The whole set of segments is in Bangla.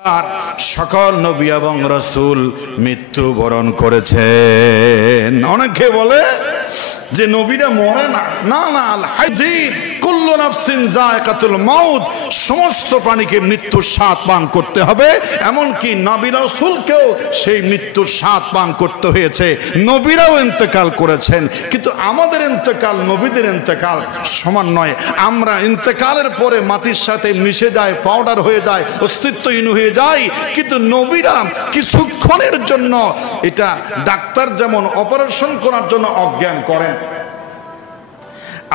আর সকল নবী এবং রাসূল মৃত্যুবরণ করেছেন। অনেকে বলে যে নবীরা মরে না, না না, আল হাইজিদ কুল্লু নাফসিন যায়কাতুল মাউত, সমস্ত প্রাণীকে মৃত্যুর স্বাদ পান করতে হবে। এমনকি নবী রাসূলকেও সেই মৃত্যুর স্বাদ পান করতে হয়েছে। নবীরাও ইন্তেকাল করেছেন, কিন্তু আমাদের ইন্তেকাল নবীদের ইন্তেকাল সমান নয়। আমরা ইন্তেকালের পরে মাটির সাথে মিশে যায়, পাউডার হয়ে যায়, অস্তিত্বহীন হয়ে যায়, কিন্তু নবীরা কিছুক্ষণের জন্য, এটা ডাক্তার যেমন অপারেশন করার জন্য অজ্ঞান করেন,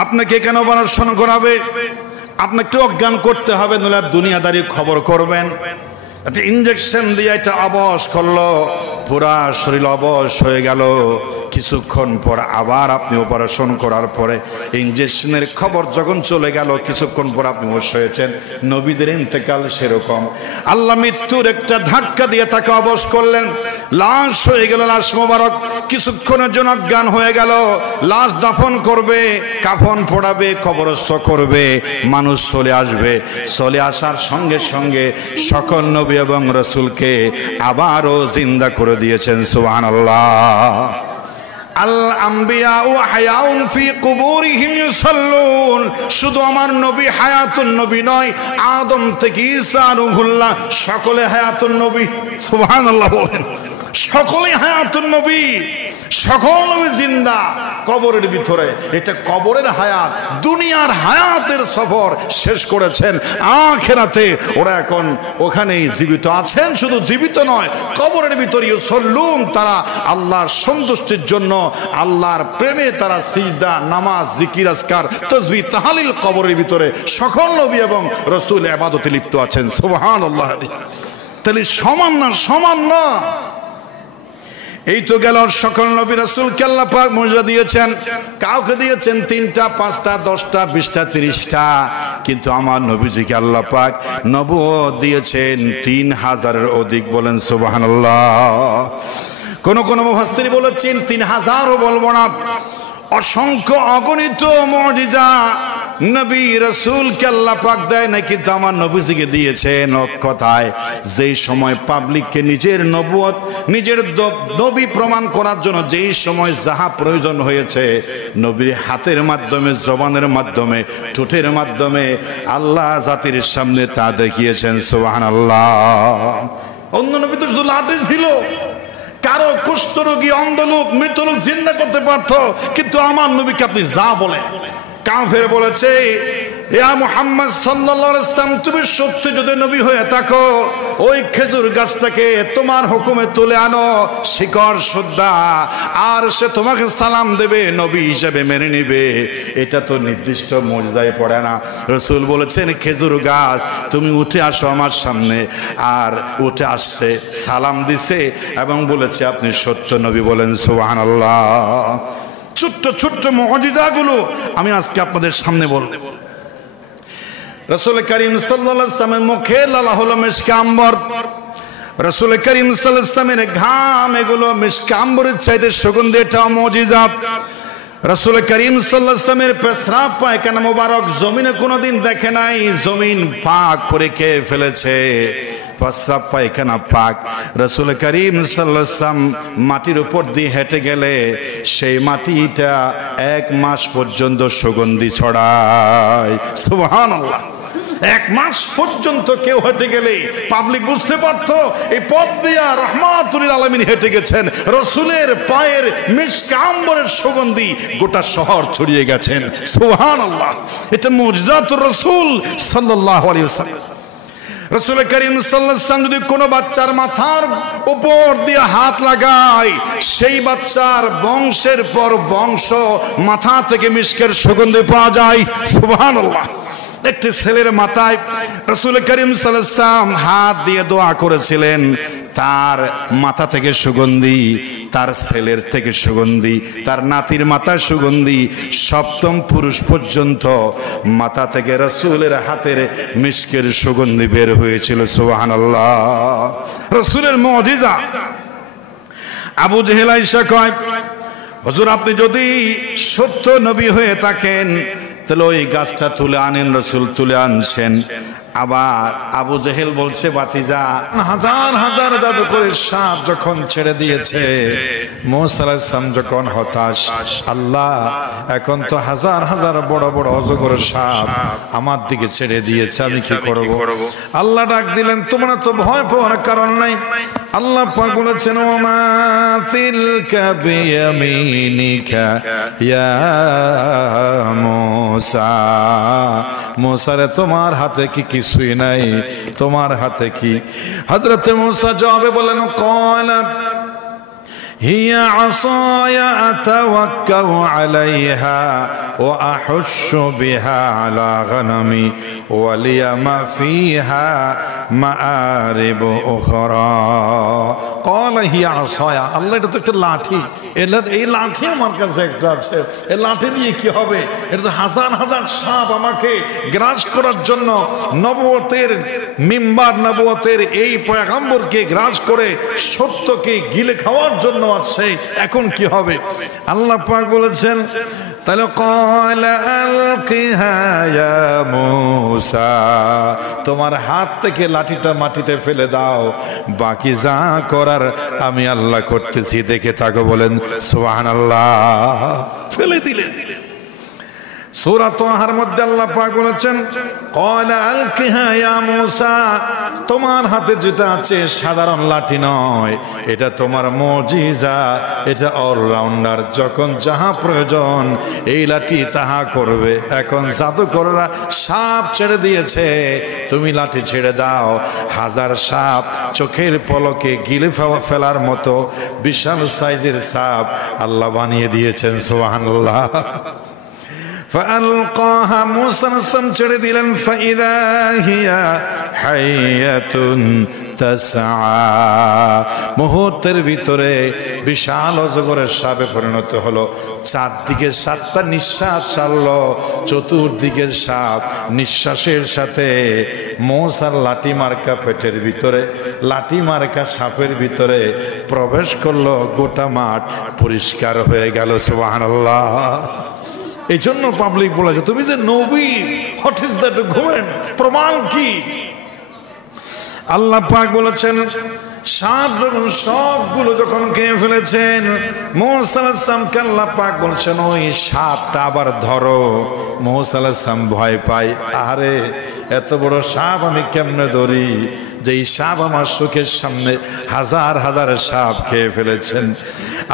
আপনাকে কেন অপারেশন করাবে? আপনাকে অজ্ঞান করতে হবে, নইলে দুনিয়াদারি খবর করবেন। একটা ইঞ্জেকশন দিয়ে এটা অবশ করলো, পুরা শরীর অবশ হয়ে গেল। কিছুক্ষণ পর আবার আপনি অপারেশন করার পরে ইঞ্জেকশনের খবর যখন চলে গেল, কিছুক্ষণ পর আপনি অবশ হয়েছেন। নবীদের ইন্তেকাল সেরকম। আল্লাহ মৃত্যুর একটা ধাক্কা দিয়ে তাকে অবশ করলেন, লাশ হয়ে গেল, লাশ মোবারক কিছুক্ষণের জন্য অজ্ঞান হয়ে গেল। লাশ দাফন করবে, কাফন পড়াবে, কবরস্থ করবে, মানুষ চলে আসবে। চলে আসার সঙ্গে সঙ্গে সকল নবী এবং রাসূলকে আবারও জিন্দা করে দিয়েছেন। সুবহানাল্লাহ। আল আম্বিয়া ও হায়াউন ফি কুবুরিহিম ইউসাল্লুন, শুধু আমার নবী হায়াতুন নবী নয়, আদম থেকে ঈসা রূহুল্লাহ সকলে হায়াতুন নবী। সুবহানাল্লাহ বলেন, সকলে হায়াতুন নবী, সকল নবী জিন্দা কবরের ভিতরে। এটা কবরের হায়াত, দুনিয়ার হায়াতের সফর শেষ করেছেন। আখিরাতে ওরা এখন ওখানেই জীবিত আছেন। শুধু জীবিত নয়, কবরের ভিতরে ইউসাল্লুন, তারা আল্লাহর সন্তুষ্টির জন্য, আল্লাহর প্রেমে তারা সিজদা, নামাজ, জিকির, আজকার, তাসবিহ, তাহলিল কবরের ভিতরে সকল নবী এবং রাসূল ইবাদতে লিপ্ত আছেন। সুবহানাল্লাহ। তাহলে সমান না, সমান না। এই তো গেল সকল নবী রাসূলকে আল্লাহ পাক মর্যাদা দিয়েছেন। কাউকে দিয়েছেন 3টা, 5টা, 10টা, 20টা, 30টা, কিন্তু আমার নবীজিকে আল্লাহ পাক নবুয়ত দিয়েছেন 3000-এর অধিক। বলেন সুবহানাল্লাহ। কোন কোন মুফাসসির বলেছেন 3000ও বলবো না, অসংখ্য অগণিত মুজিজা নবী রাসূলকে আল্লাহ পাক দেয় না, কিন্তু আমার নবীজিকে দিয়েছেন। কথায় যেই সময় পাবলিককে নিজের নবুয়ত, নিজের নবী প্রমাণ করার জন্য যেই সময় যাহা প্রয়োজন হয়েছে, নবীর হাতের মাধ্যমে, জবানের মাধ্যমে, ঠোঁটের মাধ্যমে আল্লাহ জাতির সামনে তা দেখিয়েছেন। সুবহানাল্লাহ। অন্য নবী তো শুধু লাঠি ছিল, কারো কুষ্ঠরোগী, অন্ধলোক, মৃতলোক জিন্দা করতে পারতো, কিন্তু আমার নবীকে আপনি যা বলেন। কাফের বলেছে, ইয়া মুহাম্মদ সাল্লাল্লাহু আলাইহি ওয়াসাল্লাম, তুমি সত্যি যদি নবী হয়ে থাকো, ওই খেজুর গাছটাকে তোমার হুকুমে তুলে আনো, শিকড় সুদ্ধা, আর সে তোমাকে সালাম দেবে, নবী হিসেবে মেনে নিবে। এটা তো নির্দিষ্ট মুজিজায় পড়ে না। রাসূল বলেছেন, খেজুর গাছ তুমি উঠে আসো আমার সামনে। আর উঠে আসছে, সালাম দিছে এবং বলেছে আপনি সত্য নবী। বলেন সুবহানাল্লাহ। ছোট্ট ছোট্ট মুজিজাগুলো আমি আজকে আপনাদের সামনে বলবো। রাসূল করিম সাল্লাল্লাহু আলাইহি ওয়াসাল্লামের মুখে লালা হলো মিশকে আম্বর। রাসূল করিম সাল্লাল্লাহু আলাইহি ওয়াসাল্লামের ঘাম, এগুলো মিশকে আম্বরের চাইতে সুগন্ধি, এটা মুজিজা। রাসূল করিম সাল্লাল্লাহু আলাইহি ওয়াসাল্লামের পেশরাব, পায়খানা মোবারক জমিনে কোনোদিন দেখে নাই। জমিন পাক করে খেয়ে ফেলেছে, পেশরাব পায়খানা পাক। রাসূল করিম সাল্লাল্লাহু আলাইহি ওয়াসাল্লাম মাটির উপর দিয়ে হেঁটে গেলে সেই মাটিটা 1 মাস পর্যন্ত সুগন্ধি ছড়ায়। সুবহানাল্লাহ। 1 মাস পর্যন্ত কেউ হেঁটে গেলে পাবলিক বুঝতে পারতো এই পথ দিয়া রাহমাতুল লিল আলামিন হেঁটে গেছেন। রাসূলের পায়ের মিশকে আম্বরের সুগন্ধি গোটা শহর ছড়িয়ে গেছেন। সুবহানাল্লাহ। এটা মুজিজাতুর রাসূল সাল্লাল্লাহু আলাইহি ওয়াসাল্লাম। রাসূল করিম সাল্লাল্লাহু আলাইহি ওয়াসাল্লাম যদি কোনো বাচ্চার মাথার উপর দিয়ে হাত লাগায়, সেই বাচ্চার বংশের পর বংশ মাথা থেকে মিশকের সুগন্ধি পাওয়া যায়। সুবহানাল্লাহ। একটি ছেলের মাথায় রাসূল করিম সাল্লাল্লাহু আলাইহি ওয়াসাল্লাম হাত দিয়ে দোয়া করেছিলেন, তার মাথা থেকে সুগন্ধি, তার ছেলের থেকে সুগন্ধি, তার নাতির মাথায় সুগন্ধি, 7ম পুরুষ পর্যন্ত মাথা থেকে রাসূলের হাতের মিশকের সুগন্ধি বের হয়েছিল। সুবহানাল্লাহ। রাসূলের মুজিজা। আবু জেহেল আয়েশা কয়, হুজুর আপনি যদি সত্য নবী হয়ে থাকেন, তাহলে ওই গাছটা তুলে আনেন, রাসূল তুলে আনছেন। আবার আবু জেহেল বলছে, বাতিজা হাজার হাজার জাদু করে সাপ যখন ছেড়ে দিয়েছে, মুসা আলাইহিস সালাম যখন হতাশ, আল্লাহ এখন তো হাজার হাজার বড় বড় অজগর সাপ আমার দিকে ছেড়ে দিয়েছে, আমি কি করব? আল্লাহ ডাক দিলেন, তোমরা তো ভয় পাওয়ার কারণ নাই। আল্লাহ পাক বলেছেন, ওমা তিলকা বিয়ামিনিকা ইয়া মুসা, মুসা রে তোমার হাতে কি কিছুই নাই, তোমার হাতে কি? হযরত মুসা জবাবে বলেন, ক্বালা হিয়া আসায়া আতাওয়াক্কাউ আলাইহা ওয়া আহুশু বিহা আলা গনামি ওয়া লিয়া মা ফিহা মাআরিব উখরা। ক্বালা হিয়া আসায়া, আল্লাহ এটা তো একটা লাঠি, এই লাঠি আমার কাছে একটা আছে, এই লাঠি দিয়ে কি হবে? এটা তো হাজার হাজার সাপ আমাকে গ্রাস করার জন্য, নবুয়তের মিম্বার, নবুয়তের এই পয়গম্বরকে গ্রাস করে সত্যকে গিলে খাওয়ার জন্য আসছে, এখন কি হবে? আল্লাহ পাক বলেছেন, তাহলে ক্বালা আলকিহা ইয়া মূসা, তোমার হাত থেকে লাঠিটা মাটিতে ফেলে দাও, বাকি যা করার আমি আল্লাহ করতেছি, দেখে থাকো। বলেন সুবহানাল্লাহ। ফেলে দিলেন। সূরা তাহার মধ্যে আল্লাহ পাক বলেছেন, ক্বালা আলকিহা ইয়া মূসা, তোমার হাতে যেটা আছে সাধারণ লাঠি নয়, এটা তোমার মুজিজা, এটা অলরাউন্ডার, যখন যাহা প্রয়োজন এই লাঠি তাহা করবে। এখন জাদুকররা সাপ ছেড়ে দিয়েছে, তুমি লাঠি ছেড়ে দাও, হাজার সাপ চোখের পলকে গিলে ফেলার মতো বিশাল সাইজের সাপ আল্লাহ বানিয়ে দিয়েছেন। সুবহানাল্লাহ। فألقاها موسى السم ছেড়ে দিলেন, فإذا هي حية تسعى, মুহূর্তের ভিতরে বিশাল অজগরের সাপে পরিণত হলো। চারদিকে সাতটা নিঃশ্বাস ছাড়লো, চতুর্দিকে সাপ, নিঃশ্বাসের সাথে মূসার লাঠি মার্কা পেটের ভিতরে, লাঠি মার্কা সাপের ভিতরে প্রবেশ করলো, গোটা মাঠ পরিষ্কার হয়ে গেল। সুবহানাল্লাহ। এই জন্য পাবলিক বলেছে, তুমি যে নবী, হোয়াট ইজ দ্যাট ঘুমেন, প্রমাণ কি? আল্লাহ পাক বলেছেন, সাপ যখন সবগুলো যখন খেয়ে ফেলেছেন, মূসা আলাইহিস সালামকে আল্লাহ পাক বলছেন, ওই সাপটা আবার ধরো। মূসা আলাইহিস সালাম ভয় পায়, আরে এত বড় সাপ আমি কেমনে ধরি? যেই সাপ আমার চোখের সামনে হাজার হাজার সাপ খেয়ে ফেলেছেন।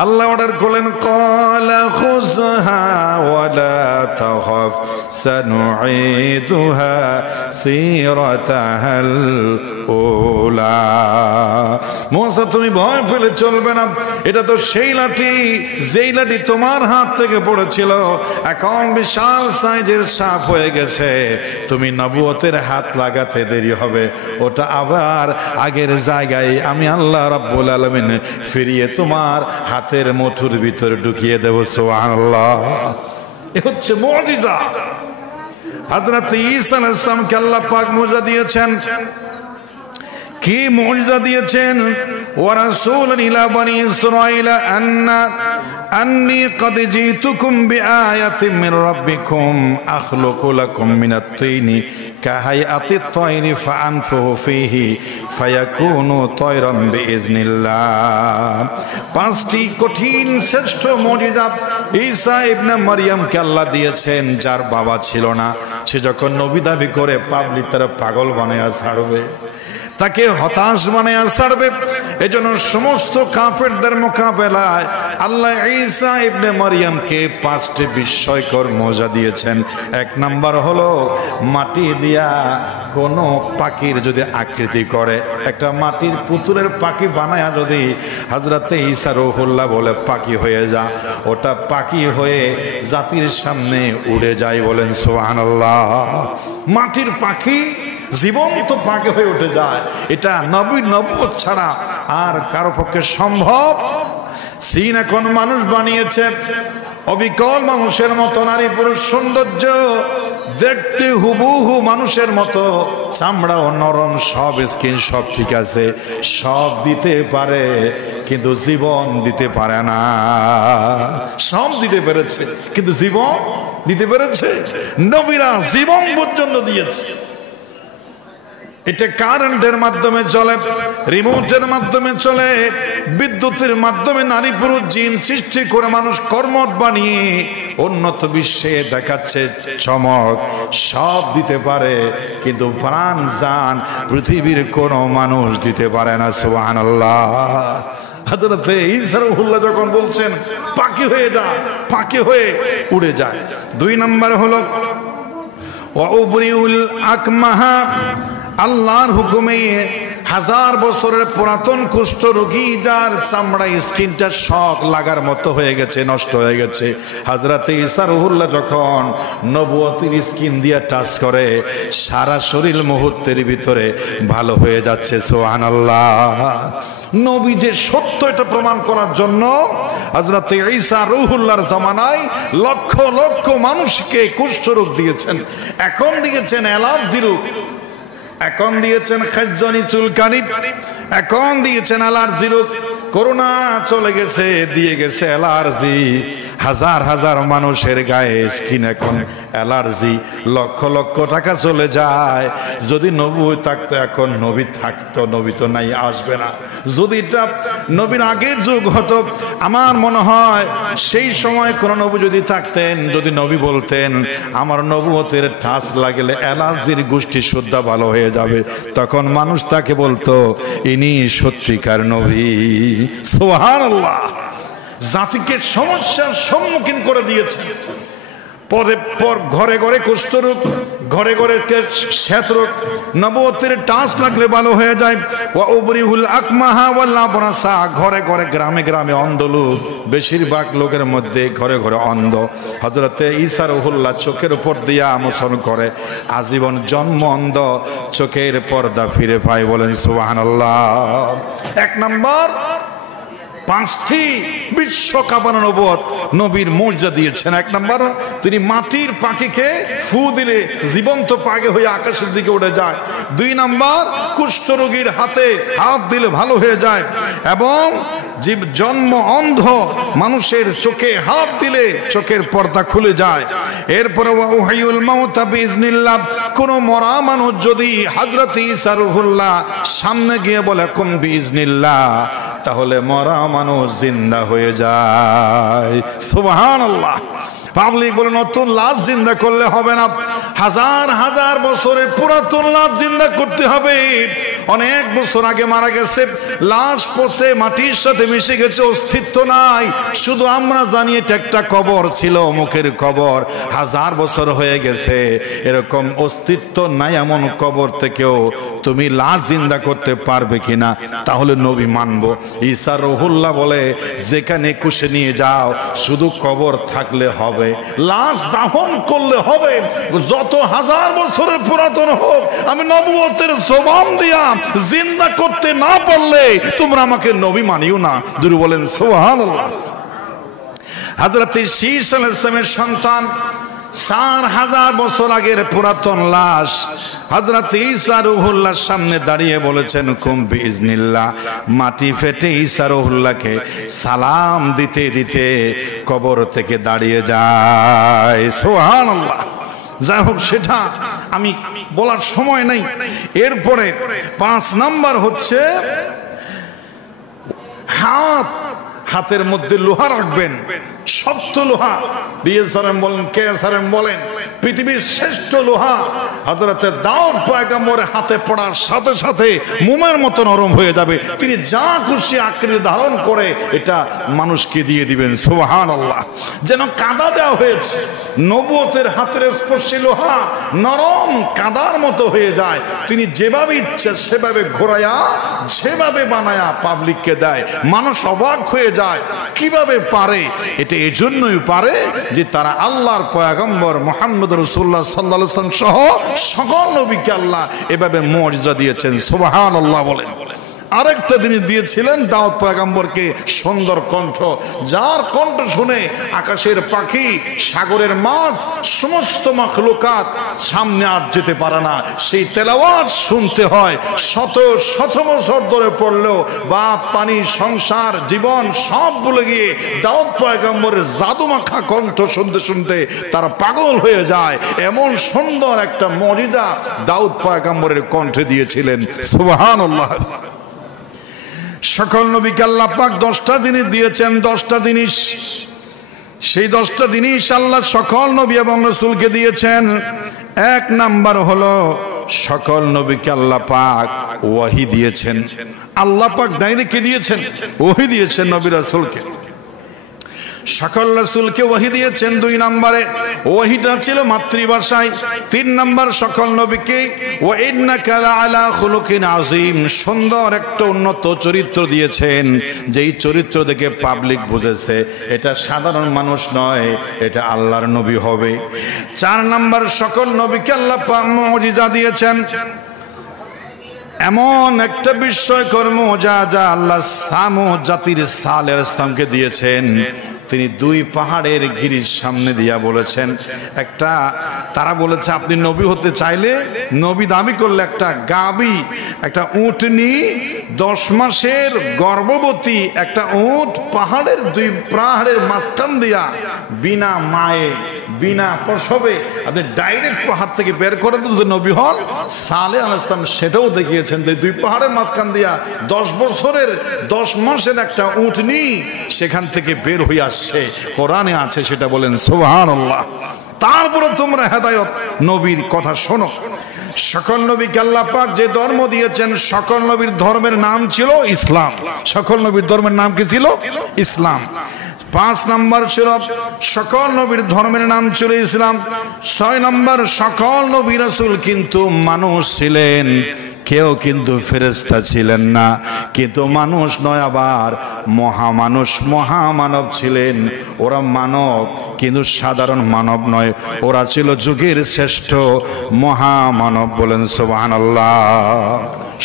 আল্লাহ অর্ডার করলেন, ক্বালা খুযহা ওয়ালা তাখাফ সানুঈদুহা সিরাতাহাল উলা। মূসা তুমি ভয় পেলে চলবে না, এটা তো সেই লাঠি যেই লাঠি তোমার হাত থেকে পড়েছিল, এখন বিশাল সাইজের সাপ হয়ে গেছে, তুমি নবুয়তের হাত লাগাতে দেরি হবে, ওটা আবার আগের জায়গায় আমি আল্লাহ রাব্বুল আলামিন ফিরিয়ে তোমার হাতের মুঠোর ভিতরে ঢুকিয়ে দেব। সুবহানাল্লাহ। এ হচ্ছে মুজিজা। হযরত ঈসা আলাইহিস সালামকে আল্লাহ পাক মুজিজা দিয়েছেন। কি মুজিজা দিয়েছেন? ওয়া রাসূলুন ইলা বনি ইসরাঈল আন্নী ক্বাদ জিতুকুম বিআয়াতিন মির রাব্বিকুম আখলুকু লাকুম মিনাত তীনি কাহাইআতিত তায়রি ফাআনফুহু ফীহি ফায়াকুনু তায়রান বিইজনিল্লাহ। পাঁচটি কঠিন শ্রেষ্ঠ মুজিজা ঈসা ইবনে মারইয়ামকে আল্লাহ দিয়েছেন, যার বাবা ছিল না। সে যখন নবী দাবি করে পাবলিক তারা পাগল বানায়া ছাড়বে, তাকে হতাশ বানায়া ছাড়বে। এজন্য সমস্ত কাফেরদের মোকাবেলায় আল্লাহ ঈসা ইবনে মারইয়ামকে পাঁচটি বিস্ময়কর মুজিজা দিয়েছেন। এক নাম্বার হলো, মাটি দিয়া কোনো পাখির যদি আকৃতি করে, একটা মাটির পুতুলের পাখি বানায়া যদি হযরতে ঈসা রূহুল্লাহ বলে পাখি হয়ে যা, ওটা পাখি হয়ে জাতির সামনে উড়ে যায়। বলেন সুবহানাল্লাহ। মাটির পাখি জীবন্ত পাখি হয়ে উঠে যায়, এটা নবুয়ত ছাড়া আর কারো পক্ষে সম্ভব। সিন এখন মানুষ বানিয়েছে, অবিকল মানুষের মতো নারী পুরুষ সৌন্দর্য দেখতে হুবহু মানুষের মতো, চামড়াও নরম, সব স্কিন সব ঠিক আছে, সব দিতে পারে কিন্তু জীবন দিতে পারে না। সব দিতে পেরেছে কিন্তু জীবন দিতে পেরেছে? নবীরা জীবন পর্যন্ত দিয়েছে। এটা কারেন্টের মাধ্যমে চলে, রিমোটের মাধ্যমে চলে, বিদ্যুতের মাধ্যমে নারী পুরুষ জিন সৃষ্টি করে মানুষ কর্মঠ বানিয়ে উন্নত বিশ্বে দেখাচ্ছে চমক। সব দিতে পারে কিন্তু প্রাণ জান পৃথিবীর কোন মানুষ দিতে পারে না। সুবহানাল্লাহ। হযরতে ঈসা রূহুল্লাহ যখন বলছেন পাখি হয়ে যায়, পাখি হয়ে উড়ে যায়। 2 নম্বর হলো ওয়া উবরিউল আকমাহা, আল্লাহর হুকুমে 1000 বছরের পুরাতন কুষ্ঠ রোগী যার চামড়া স্কিনটা শক লাগার মতো হয়ে গেছে, নষ্ট হয়ে গেছে, হযরতে ঈসা রূহুল্লাহ যখন নবুয়তের স্কিন দিয়ে টাচ করে সারা শরীর মুহূর্তের ভিতরে ভালো হয়ে যাচ্ছে। সুবহানাল্লাহ। নবী যে সত্য এটা প্রমাণ করার জন্য হযরতে ঈসা রূহুল্লাহর জামানায় লক্ষ লক্ষ মানুষকে কুষ্ঠ রোগ দিয়েছেন। এখন দিয়েছেন অ্যালার্জি রোগ, এখন দিয়েছেন খাদ্যনি চুলকানি, এখন দিয়েছেন অ্যালার্জি রোগ। করোনা চলে গেছে, দিয়ে গেছে অ্যালার্জি। হাজার হাজার মানুষের গায়ে স্কিন এখন অ্যালার্জি। লক্ষ লক্ষ টাকা চলে যায়। যদি নবী থাকতো, এখন নবী থাকতো, নবী তো নাই, আসবে না। যদি এটা নবীর আগের যুগ হতো, আমার মনে হয় সেই সময় কোন নবী যদি থাকতেন, যদি নবী বলতেন আমার নবুয়তের টাচ লাগলে অ্যালার্জির গোষ্ঠী শুদ্ধা ভালো হয়ে যাবে, তখন মানুষ তাকে বলতো ইনি সত্যিকার নবী। সুবহানাল্লাহ। জাতিকে সমস্যার সম্মুখীন করে দিয়েছে। পরে পর ঘরে ঘরে কুষ্ঠরোগ, ঘরে ঘরে শ্বেতরোগ, নবুয়তের টাচ লাগলে ভালো হয়ে যায়। ওয়া উবরিউল আকমাহা ওয়াল আবরাসা, ঘরে ঘরে গ্রামে গ্রামে অন্ধ লোক, বেশিরভাগ লোকের মধ্যে ঘরে ঘরে অন্ধ। হযরতে ঈসা রূহুল্লাহ চোখের উপর দিয়া মোচন করে, আজীবন জন্ম অন্ধ, চোখের পর্দা ফিরে পায়। বলেন সুবহানাল্লাহ। 1 নম্বর, 5টি বিশ্ব কাঁপানো নবুয়ত নবীর মর্যাদা দিয়েছেন। 1 নম্বর, তিনি মাটির পাখিকে ফু দিলে জীবন্ত পাখি হয়ে আকাশের দিকে উড়ে যায়। 2 নম্বর, কুষ্ঠরোগীর হাতে হাত দিলে ভালো হয়ে যায়। এবং জীব জন্ম অন্ধ মানুষের চোখে হাত দিলে চোখের পর্দা খুলে যায়। এরপরে ওয়া উহাইউল মাউতা বিইজনিল্লাহ, কোন মরা মানুষ যদি হযরত ঈসা রূহুল্লাহ সামনে গিয়ে বলে কুম বিইজনিল্লাহ, তাহলে মরা মানুষ জিন্দা হয়ে যায়। সুবহানাল্লাহ। পাবলিক বলে নতুন লাশ জিন্দা করলে হবে না, হাজার হাজার বছরের পুরাতন লাশ জিন্দা করতে হবে। অনেক বছর আগে মারা গেছে, লাশ পচে মাটির সাথে মিশে গেছে, অস্তিত্ব নাই। শুধু আমরা জানি এটা একটা কবর ছিল, মুখের কবর, 1000 বছর হয়ে গেছে। এরকম অস্তিত্ব নাই এমন কবর থেকেও তুমি লাশ জিন্দা করতে পারবে কিনা? তাহলে নবী মানবো। ঈসা রূহুল্লাহ বলে যেখানে খুশি নিয়ে যাও, শুধু কবর থাকলে হবে, লাশ দাফন করলে হবে। যত 1000 বছরের পুরাতন হোক, আমি নবুয়তের জবান দিয়া জিন্দা করতে না পারলে তোমরা আমাকে নবী মানিও না। যদি বলেন সুবহানাল্লাহ। হযরত শীস আলাইহিস সালামের সন্তান, 4000 বছর আগের পুরাতন লাশ হযরত ঈসা রূহুল্লাহর সামনে দাঁড়িয়ে বলেছেন কুম বিইজনিল্লাহ। মাটি ফেটে ঈসা রূহুল্লাহকে সালাম দিতে দিতে কবর থেকে দাঁড়িয়ে যায়। সুবহানাল্লাহ। যাই হোক, সেটা আমি বলার সময় নেই। এরপরে 5 নম্বর হচ্ছে হাতের মধ্যে লোহা রাখবেন, শক্ত লোহা। বিএসআরএম বলেন, কেএসআরএম বলেন, পৃথিবীর শ্রেষ্ঠ লোহা হযরত দাউদ পয়গম্বরের হাতে পড়ার সাথে সাথে মোমের মতো নরম হয়ে যাবে। তিনি যা খুশি আকৃতি ধারণ করে এটা মানুষকে দিয়ে দিবেন। সুবহানাল্লাহ। যেন কাদা দেওয়া হয়েছে। নবুয়তের হাতের স্পর্শী লোহা নরম কাদার মতো হয়ে যায়। তিনি যেভাবে ইচ্ছে সেভাবে ঘোরায়া, যেভাবে বানায়া পাবলিককে দেয়। মানুষ অবাক হয়ে যায়, কিভাবে পারে? এটা এজন্যই পারে যে তারা আল্লাহর পয়গম্বর মুহাম্মদ রাসূলুল্লাহ সাল্লাল্লাহু আলাইহি ওয়াসাল্লাম সহ সকল নবীকে আল্লাহ এভাবে মর্যাদা দিয়েছেন। সুবহানাল্লাহ বলেন। আরেকটা জিনিস দিয়েছিলেন দাউদ পয়গম্বরকে, সুন্দর কণ্ঠ, যার কণ্ঠ শুনে আকাশের পাখি, সাগরের মাছ, সমস্ত মাখলুকাত সামনে আর যেতে পারে না। সেই তেলাওয়াত শুনতে হয়, শত শত বছর ধরে পড়লেও বাপ, পানি, সংসার, জীবন সব ভুলে গিয়ে দাউদ পয়গম্বরের জাদুমাখা কণ্ঠ শুনতে শুনতে তারা পাগল হয়ে যায়। এমন সুন্দর একটা মজিজা দাউদ পয়গম্বরের কণ্ঠে দিয়েছিলেন। সুবহানাল্লাহ। সকল নবীকে আল্লাহ পাক 10টা জিনিস দিয়েছেন, 10টা জিনিস। সেই 10টা জিনিস আল্লাহ সকল নবী এবং রাসূলকে দিয়েছেন। এক নাম্বার হলো সকল নবীকে আল্লাহ পাক ওয়াহি দিয়েছেন। আল্লাহ পাক ডাইরেক্ট দিয়েছেন, ওয়াহি দিয়েছেন নবী রাসূলকে। সকল রাসূলকে ওয়াহি দিয়েছেন। 2 নম্বরে ওয়াহিটা ছিল মাতৃভাষায়। 3 নম্বর সকল নবীকে ওয়া ইন্নাকা লাআলা খুলুকিন আযীম, সুন্দর একটা উন্নত চরিত্র দিয়েছেন, যেই চরিত্র দেখে পাবলিক বুঝেছে এটা সাধারণ মানুষ নয়, এটা আল্লাহর নবী হবে। 4 নম্বর সকল নবীকে আল্লাহ পাক মুজিজা দিয়েছেন, এমন একটা বিস্ময়কর মুজিজা যা আল্লাহ সামুদ জাতির সালেহ ইসলামকে দিয়েছেন। তিনি 2 পাহাড়ের গিরির সামনে দিয়া বলেছেন, একটা তারা বলেছে আপনি নবী হতে চাইলে, নবী দাবি করলে একটা গাবি, একটা উটনি, 10 মাসের গর্ভবতী একটা উট পাহাড়ের 2 পাহাড়ের মাঝখান দিয়া বিনা মায়ে, বিনা প্রসবে আপনি ডাইরেক্ট পাহাড় থেকে বের করে যদি নবী হন। সালেহ আলাইহিস সালাম সেটাও দেখিয়েছেন, 2 পাহাড়ের মাঝখান দিয়া 10 বছরের 10 মাসের একটা উটনি সেখান থেকে বের হয়ে আসছে, কোরআনে আছে সেটা, বলেন সুবহানাল্লাহ। তারপরে তোমরা হেদায়েত নবীর কথা শোনো। সকল নবীকে আল্লাহ পাক যে ধর্ম দিয়েছেন, সকল নবীর ধর্মের নাম ছিল ইসলাম। সকল নবীর ধর্মের নাম কি ছিল? ইসলাম। 5 নম্বর ছিল সকল নবীর ধর্মের নাম ছিল ইসলাম। 6 নম্বর সকল নবী রাসূল কিন্তু মানুষ ছিলেন, কেউ কিন্তু ফেরেশতা ছিলেন না, কিন্তু মানুষ নয়, আবার মহামানুষ, মহামানব ছিলেন। ওরা মানব কিন্তু সাধারণ মানব নয়, ওরা ছিল যুগের শ্রেষ্ঠ মহামানব, বলেন সুবহানাল্লাহ।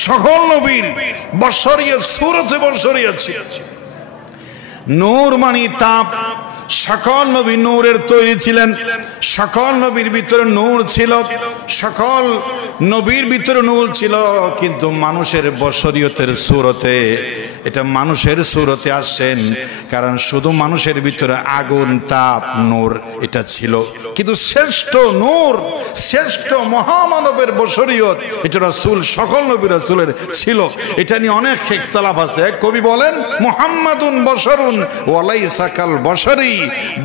সকল নবীর বশরিয়ত, সূরতে বশরিয়ত ছিল। নূর মানে তাপ, সকল নবী নূরের তৈরি ছিলেন, সকল নবীর ভিতরে নূর ছিল, সকল নবীর ভিতরে নূর ছিল, কিন্তু মানুষের বশরিয়তের সূরতে, এটা মানুষের সূরতে আসেন, কারণ শুধু মানুষের ভিতরে আগুন, তাপ, নূর এটা ছিল, কিন্তু শ্রেষ্ঠ নূর, শ্রেষ্ঠ মহামানবের বশরিয়ত এটা রাসূল, সকল নবী রাসূলের ছিল। এটা নিয়ে অনেক ইখতিলাফ আছে। এক কবি বলেন মুহাম্মাদুন বশরুন ওয়ালাইসা কাল বশরি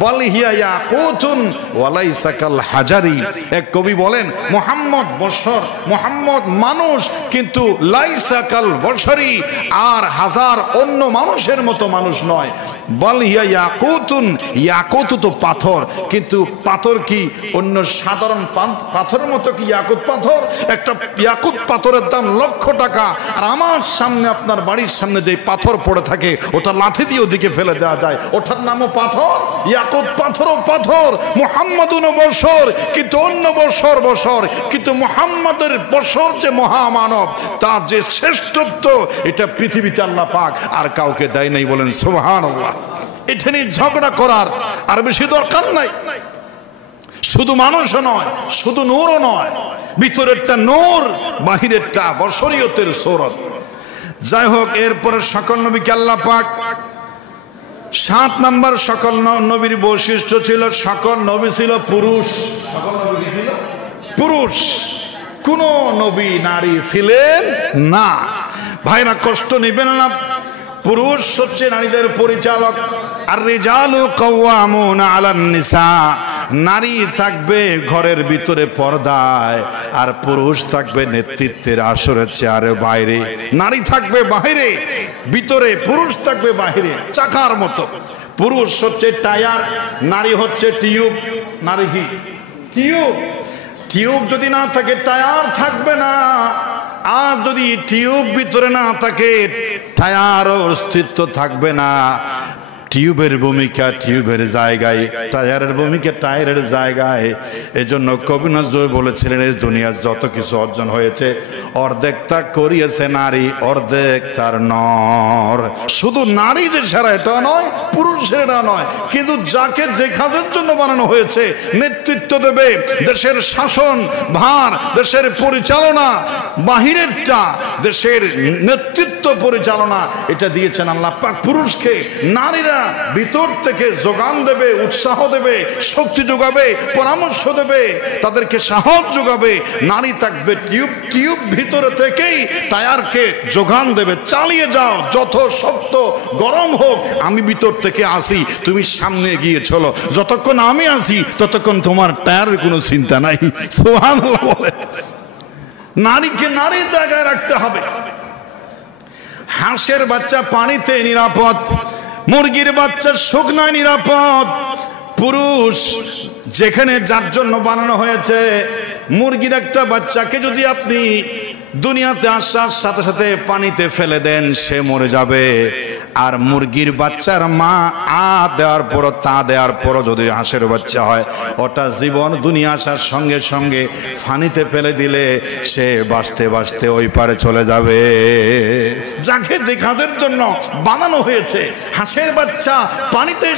বল হিয়া ইয়াকুতুন ওয়ালাইসা কাল হাজারি। এক কবি বলেন মুহাম্মদ বশর, মুহাম্মদ মানুষ, কিন্তু লাইসা কাল বশরি, আর হাজার অন্য মানুষের মতো মানুষ নয়। বল হিয়া ইয়াকুতুন, ইয়াকুত তো পাথর, কিন্তু পাথর কি অন্য সাধারণ পাথরের মতো কি ইয়াকুত পাথর? একটা ইয়াকুত পাথরের দাম লক্ষ টাকা, আর আমার সামনে, আপনার বাড়ির সামনে যে পাথর পড়ে থাকে ওটা লাঠি দিয়ে ওদিকে ফেলে দেওয়া যায়, ওটার নামও পাথর। ইয়াকুত পাথরও পাথর। মুহাম্মাদুন বশর, কিন্তু অন্য বশর বশর, কিন্তু মুহাম্মাদের বশর যে মহামানব, তার যে শ্রেষ্ঠত্ব, এটা পৃথিবীতে আল্লাহ পাক আর কাউকে দেয় নাই, বলেন সুবহানাল্লাহ। এটা নিয়ে ঝগড়া করার আর বেশি দরকার নাই। শুধু মানুষও নয়, শুধু নূরও নয়, ভিতরেরটা নূর, বাহিরেরটা বশরিয়তের সূরত। যাই হোক, এরপরে সকল নবীকে আল্লাহ পাক 7 নম্বর সকল নবীর বৈশিষ্ট্য ছিল সকল নবী ছিল পুরুষ। সকল নবী ছিল পুরুষ, কোন নবী নারী ছিলেন না। ভাইরা কষ্ট নেবেন না, পুরুষ হচ্ছে নারীদের পরিচালক। আর রিজালু কাওয়ামুনা আলান নিসা, নারী থাকবে ঘরের ভিতরে পর্দায়, আর পুরুষ থাকবে নেতৃত্বের আসরের চেয়ারে বাইরে। নারী থাকবে বাইরে, ভিতরে পুরুষ থাকবে বাইরে, চাকার মতো। পুরুষ হচ্ছে টায়ার, নারী হচ্ছে টিউব। নারী কি টিউব? টিউব যদি না থাকে টায়ার থাকবে না, আর যদি টিউব ভিতরে না থাকে টায়ারও অস্তিত্ব থাকবে না। টিউবের ভূমিকা টিউবের জায়গায়, টায়ারের ভূমিকা টায়ারের জায়গায়। এজন্য কবি নজরুল বলেছিলেন, এই দুনিয়ার যত কিছু অর্জন হয়েছে অর্ধেক তা করিয়েছে নারী, অর্ধেক তার নর। শুধু নারীদের সারা এটা নয়, পুরুষের এটা নয়, কিন্তু যাকে যে কাজের জন্য বানানো হয়েছে, নেতৃত্ব দেবে, দেশের শাসন ভার, দেশের পরিচালনা, বাহিরেরটা দেশের নেতৃত্ব পরিচালনা, এটা দিয়েছেন আল্লাহ পাক পুরুষকে। নারীরা ভিতর থেকে যোগান দেবে, উৎসাহ দেবে, শক্তি যোগাবে, পরামর্শ দেবে, তাদেরকে সাহস যোগাবে। নারী থাকবে টিউব ভিতরে থেকেই টায়ারকে যোগান দেবে, চালিয়ে যাও, যত শক্ত গরম হোক আমি ভিতর থেকে আসি, তুমি সামনে গিয়ে চলো, যতক্ষণ আমি আসি ততক্ষণ তোমার টায়ারের কোনো চিন্তা নাই। সুবহানাল্লাহ বলে। নারীকে নারীর জায়গায় রাখতে হবে। হাঁসের বাচ্চা পানিতে নিরাপদ, মুরগির বাচ্চা শুকনায় নিরাপদ। পুরুষ যেখানে যার জন্য বানানো হয়েছে, মুরগির একটা বাচ্চাকে যদি আপনি দুনিয়াতে আসার সাথে সাথে পানিতে ফেলে দেন, সে মরে যাবে। আর মুরগির বাচ্চার মা দেওয়ার পর তা দেওয়ার পর যদি হাঁসের বাচ্চা হয়, ওটা জীবন দুনিয়া আসার সঙ্গে সঙ্গে পানিতে ফেলে দিলে সে বাঁচতে বাঁচতে ওই পারে চলে যাবে। যাকে যে কাজের জন্য বানানো হয়েছে, হাঁসের বাচ্চা পানিতে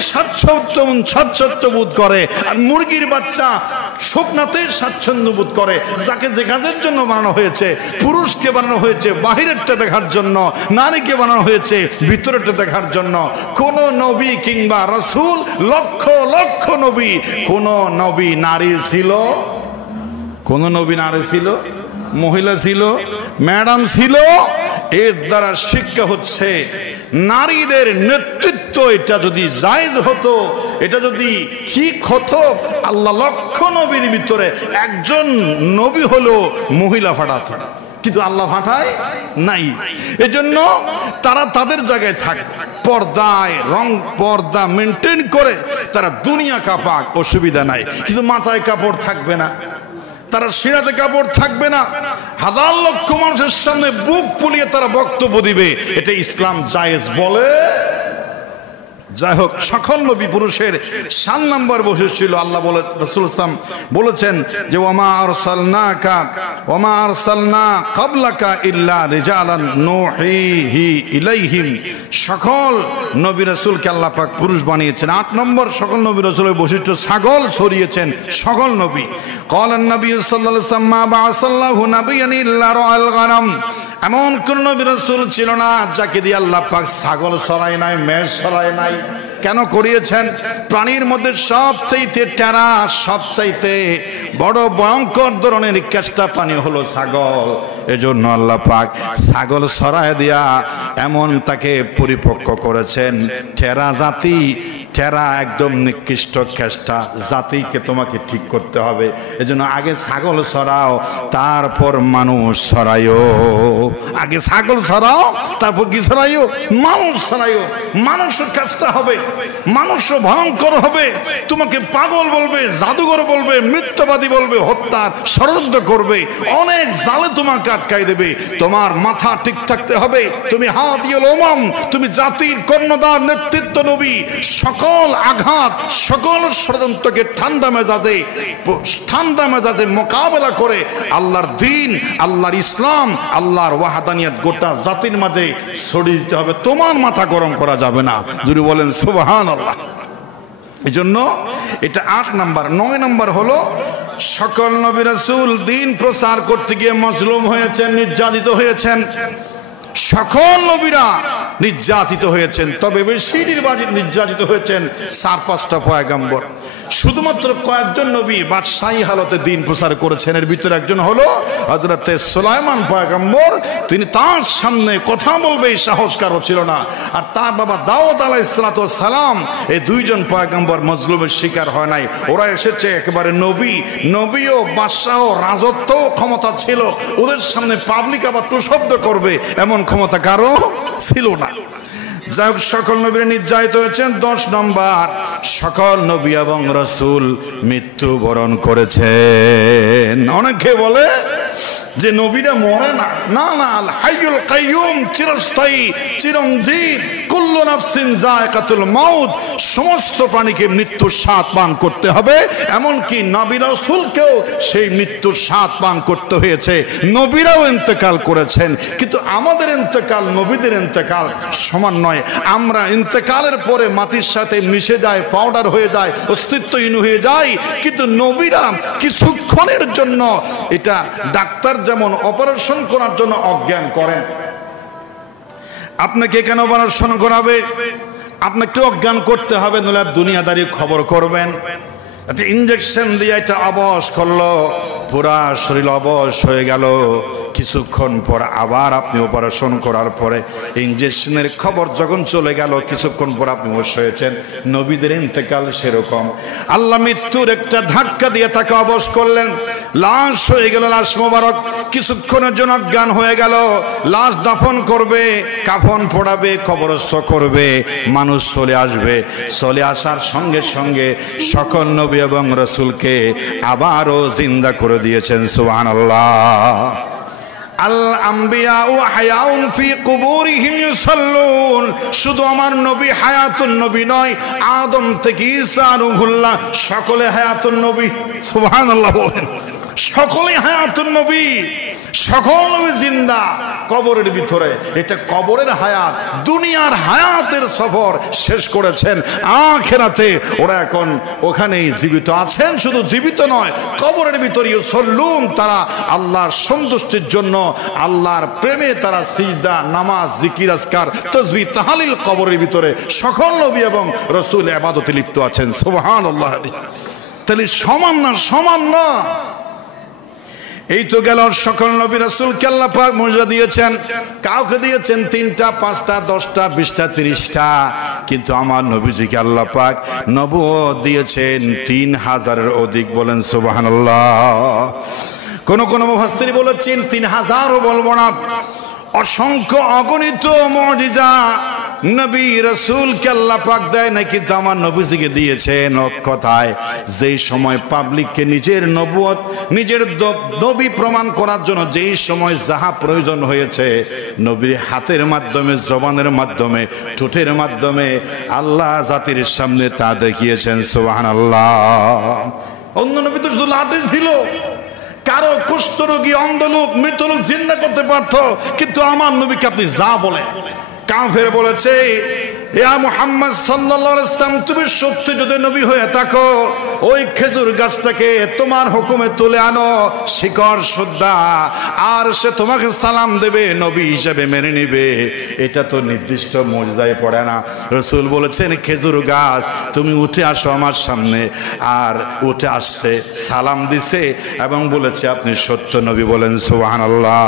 স্বাচ্ছন্দ্য বোধ করে, আর মুরগির বাচ্চা শুকনাতে স্বাচ্ছন্দ্য বোধ করে। যাকে যে কাজের জন্য বানানো হয়েছে, পুরুষকে বানানো হয়েছে বাহিরেরটা দেখার জন্য, নারীকে বানানো হয়েছে ভিতরেরটা দেখার জন্য। কোন নবী কিংবা রাসূল, লক্ষ লক্ষ নবী, কোন নবী নারী ছিল? কোন নবী নারী ছিল? মহিলা ছিল? ম্যাডাম ছিল? এর দ্বারা শিক্ষা হচ্ছে নারীদের নেতৃত্ব, এটা যদি জায়েজ হতো, এটা যদি ঠিক হতো, আল্লাহ লক্ষ নবীর ভিতরে একজন নবী হলো মহিলা ফাটাতো, কিন্তু আল্লাহ ফাটায় নাই। এজন্য তারা তাদের জায়গায় থাকে, পর্দায় পর্দা মেনটেন করে তারা দুনিয়া কাপাক, অসুবিধা নাই, কিন্তু মাথায় কাপড় থাকবে না, তারা সিরাতে কাপড় থাকবে না, হাজার লক্ষ মানুষের সামনে বুক ফুলিয়ে তারা বক্তব্য দিবে, এটা ইসলাম জায়েজ বলে? যাই হোক, সকল নবী পুরুষের 7 নম্বর বৈশিষ্ট্য ছিল। আল্লাহ বলে, রাসূল সাল্লাল্লাহু আলাইহি ওয়াসাল্লাম বলেছেন যে ওয়ামা আরসালনা ক্বাবলাকা ইল্লা রিজালান নূহি ইলাইহিম। সকল নবী রাসূলকে আল্লাহ পাক পুরুষ বানিয়েছেন। 8 নম্বর সকল নবী রাসূলের বৈশিষ্ট্য, ছাগল ছড়িয়েছেন সকল নবী। قال النبي صلى الله عليه وسلم ما بعث الله نبيا الا رعى الغنم। এমন কোন নবী রাসূল ছিল না যাকে দিয়ে আল্লাহ পাক ছাগল ছড়ায় নাই, মেষ ছড়ায় নাই। কেন করিয়েছেন? প্রাণীর মধ্যে সবচাইতে টেরা, সবচাইতে বড় ভয়ঙ্কর ধরনের কেষ্টা প্রাণী হলো ছাগল। এজন্য আল্লাহ পাক ছাগল ছড়ায় দিয়া এমন তাকে পরিপক্ক করেছেন। টেরা জাতি, টেরা একদম নিকৃষ্ট কেষ্টা জাতিকে তোমাকে ঠিক করতে হবে। এজন্য আগে ছাগল ছড়াও, তারপর মানুষ ছড়াইও। আগে ছাগল ছড়াও, তারপর কি ছড়াইও? মানুষ ছড়াইও। মানুষের কাজটা হবে, মানুষও ভয়ঙ্কর হবে, তোমাকে পাগল বলবে, জাদুঘর বলবে, মিথ্যাবাদী বলবে, হত্যার ষড়যন্ত্র করবে, অনেক জালে তোমাকে আটকাই দেবে। তোমার মাথা ঠিক থাকতে হবে। তুমি হাদিউল উমাম, তুমি জাতির কর্ণধার, নেতৃত্ব নবী। সকল আঘাত, সকল ষড়যন্ত্রকে ঠান্ডা মেজাজে মোকাবেলা করে আল্লাহর দ্বীন, আল্লাহর ইসলাম, আল্লাহর ওয়াহদানিয়ত গোটা জাতির মাঝে ছড়িয়ে দিতে হবে। তোমার মাথা গরম করা যাবে না। যদি বলেন সুবহানাল্লাহ। এই জন্য এটা 8 নম্বর। 9 নম্বর হলো সকল নবী রাসূল দ্বীন প্রচার করতে গিয়ে মজলুম হয়েছেন, নির্যাতিত হয়েছেন। সকল নবীরা নির্যাতিত হয়েছেন, তবে বেশি নির্যাতিত হয়েছেন 4-5টা পয়গম্বর। শুধুমাত্র কয়েকজন নবী বাদশাহী হালতে দ্বীন প্রচার করেছেন। এর ভিতরে একজন হলো হযরত সুলাইমান পয়গম্বর। তিনি তার সামনে কথা বলবে এই সাহস কারো ছিল না। আর তার বাবা দাউদ আলাইহিস সালাম, এই 2 জন পয়গম্বর মজলুমের শিকার হয় নাই। ওরা এসেছে একেবারে নবীও বাদশাহ, রাজত্ব ক্ষমতা ছিল, ওদের সামনে পাবলিক আবার তুষব্দ করবে এমন ক্ষমতা কারো ছিল না। যাই হোক, সকল নবীরা নির্যাতিত হয়েছেন। 10 নম্বর, সকল নবী এবং রাসূল মৃত্যুবরণ করেছেন। অনেকে বলে যে নবীরা মরে না। না না, আল হাইয়ুল কাইয়ুম, চিরস্থায়ী, চিরঞ্জীব, কুল্লু নাফসিন যায়কাতুল মাউত, সমস্ত প্রাণীকে মৃত্যুর স্বাদ পান করতে হবে। এমনকি নবী রাসূলকেও সেই মৃত্যুর স্বাদ পান করতে হয়েছে। নবীরাও ইন্তেকাল করেছেন, কিন্তু আমাদের ইন্তেকাল নবীদের ইন্তেকাল সমান নয়। আমরা ইন্তেকালের পরে মাটির সাথে মিশে যায়, পাউডার হয়ে যায়, অস্তিত্বহীন হয়ে যায়, কিন্তু নবীরা কিছুক্ষণের জন্য, এটা ডাক্তার যেমন অপারেশন করার জন্য অজ্ঞান করেন, আপনাকে কেন অপারেশন করাবে? আপনাকে অজ্ঞান করতে হবে, নইলে দুনিয়াদারি খবর করবেন। ইঞ্জেকশন দিয়ে এটা অবশ করলো, পুরা শরীর অবশ হয়ে গেল। কিছুক্ষণ পর আবার আপনি অপারেশন করার পরে ইঞ্জেকশনের খবর যখন চলে গেল, কিছুক্ষণ পর আপনি অবশ হয়েছেন। নবীদের ইন্তেকাল সেরকম। আল্লাহ মৃত্যুর একটা ধাক্কা দিয়ে তাকে অবশ করলেন, লাশ হয়ে গেল, লাশ মোবারক কিছুক্ষণের জন্য অজ্ঞান হয়ে গেল। লাশ দাফন করবে, কাফন পড়াবে, কবরস্থ করবে, মানুষ চলে আসবে। চলে আসার সঙ্গে সঙ্গে সকল নবী এবং রাসূলকে আবারও জিন্দা করে দিয়েছেন। সুবহানাল্লাহ। আল আম্বিয়া ও হায়াউন ফি কুবুরিহিম ইউসাল্লুন। শুধু আমার নবী হায়াতুন নবী নয়, আদম থেকে ঈসা রূহুল্লাহ সকলে হায়াতুন নবী। সুবহানাল্লাহ বলেন, সকলে হায়াতুন নবী, সকল নবী জিন্দা কবরের ভিতরে। এটা কবরের হায়াত। দুনিয়ার হায়াতের সফর শেষ করেছেন, আখিরাতে ওরা এখন ওখানেই জীবিত আছেন। শুধু জীবিত নয়, কবরের ভিতরে ইউসাল্লুন, তারা আল্লাহর সন্তুষ্টির জন্য, আল্লাহর প্রেমে তারা সিজদা, নামাজ, জিকির, আজকার, তাসবিহ, তাহলিল কবরের ভিতরে সকল নবী এবং রাসূল ইবাদতে লিপ্ত আছেন। সুবহানাল্লাহ। তাহলে সমান না, সমান না। এই তো গেল সকল নবী রাসূলকে আল্লাহ পাক মর্যাদা দিয়েছেন। কাউকে দিয়েছেন 3টা, 5টা, 10টা, 20টা, 30টা, কিন্তু আমার নবীজিকে আল্লাহ পাক নবুয়ত দিয়েছেন 3000-এর অধিক। বলেন সুবহানাল্লাহ। কোন কোন মুফাসসির বলেছেন 3000ও বলবো না, অসংখ্য অগণিত মুজিজা নবী রাসূলকে আল্লাহ পাক দেয় না, কিন্তু আমার নবীজিকে দিয়েছেন। কথায় যেই সময় পাবলিককে নিজের নবুয়ত, নিজের নবী প্রমাণ করার জন্য যেই সময় যাহা প্রয়োজন হয়েছে, নবীর হাতের মাধ্যমে, জবানের মাধ্যমে, ঠোঁটের মাধ্যমে আল্লাহ জাতির সামনে তা দেখিয়েছেন। সুবহানাল্লাহ। অন্য নবী তো শুধু লাঠি ছিল, কারো কুষ্ঠরোগী, অন্ধলোক, মৃতলোক জিন্দা করতে পারত, কিন্তু আমার নবীকে আপনি যা বলেন। কাফের বলেছে, ইয়া মুহাম্মদ সাল্লাল্লাহু আলাইহি ওয়াসাল্লাম, তুমি সত্যি যদি নবী হয়ে থাকো, ওই খেজুর গাছটাকে তোমার হুকুমে তুলে আনো, শিকড় সুদ্ধা, আর সে তোমাকে সালাম দেবে, নবী হিসেবে মেনে নিবে। এটা তো নির্দিষ্ট মুজিজায় পড়ে না। রাসূল বলেছেন, খেজুর গাছ তুমি উঠে আসো আমার সামনে। আর উঠে আসছে, সালাম দিছে এবং বলেছে আপনি সত্য নবী। বলেন সুবহানাল্লাহ।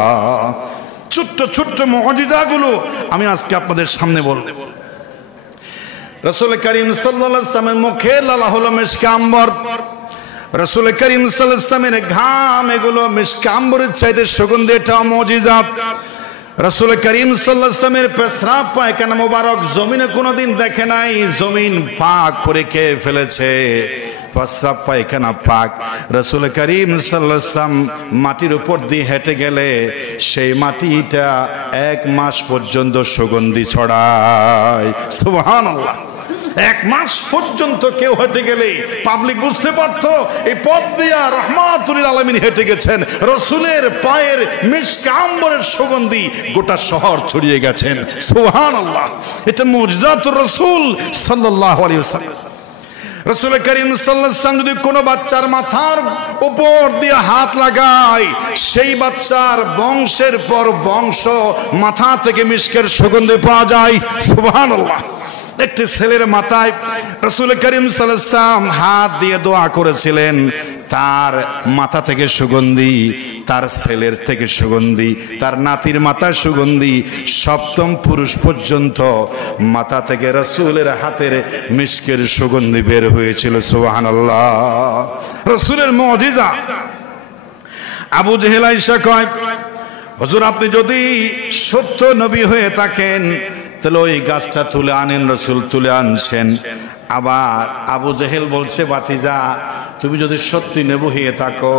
ছোট্ট ছোট্ট মুজিজাগুলো আমি আজকে আপনাদের সামনে বলবো। রাসূল করিম সাল্লাল্লাহু আলাইহি ওয়াসাল্লামের মুখে লালা হলো মিশকে আম্বর। রাসূল করিম সাল্লাল্লাহু আলাইহি ওয়াসাল্লামের ঘাম, এগুলো মিশকে আম্বরের চাইতে সুগন্ধি, এটা মুজিজা। রাসূল করিম সাল্লাল্লাহু আলাইহি ওয়াসাল্লামের পেশরাব, পায়খানা মোবারক জমিনে কোনোদিন দেখে নাই। জমিন পাক করে খেয়ে ফেলেছে, পেশরাব পায়খানা পাক। রাসূল করিম সাল্লাল্লাহু আলাইহি ওয়াসাল্লাম মাটির উপর দিয়ে হেঁটে গেলে সেই মাটিটা 1 মাস পর্যন্ত সুগন্ধি ছড়ায়। সুবহানাল্লাহ। 1 মাস পর্যন্ত কেউ হেঁটে গেলে পাবলিক বুঝতে পারতো এই পথ দিয়া রাহমাতুল আলামিন হেঁটে গেছেন। রাসূলের পায়ের মিশকে আম্বরের সুগন্ধি গোটা শহর ছড়িয়ে গেছেন। সুবহানাল্লাহ। এটা মুজিজাতুর রাসূল সাল্লাল্লাহু আলাইহি ওয়াসাল্লাম। রাসূল করিম সাল্লাল্লাহু আলাইহি ওয়াসাল্লাম যদি কোনো বাচ্চার মাথার উপর দিয়ে হাত লাগায়, সেই বাচ্চার বংশের পর বংশ মাথা থেকে মিশকের সুগন্ধি পাওয়া যায়। সুবহানাল্লাহ। একটি ছেলের মাথায় রাসূল করিম সাল্লাল্লাহু আলাইহি ওয়াসাল্লাম হাত দিয়ে দোয়া করেছিলেন, তার মাথা থেকে সুগন্ধি, তার ছেলের থেকে সুগন্ধি, তার নাতির মাথা সুগন্ধি, 7ম পুরুষ পর্যন্ত মাথা থেকে রাসূলের হাতের মিশকের সুগন্ধি বের হয়েছিল। সুবহানাল্লাহ। রাসূলের মুজিজা। আবু জেহেল আয়েশা কয়, হুজুর আপনি যদি সত্য নবী হয়ে থাকেন তাহলে ওই গাছটা তুলে আনেন। রাসূল তুলে আনছেন। আবার আবু জেহেল বলছে, বাতিজা তুমি যদি সত্যি নবী হয়ে থাকো,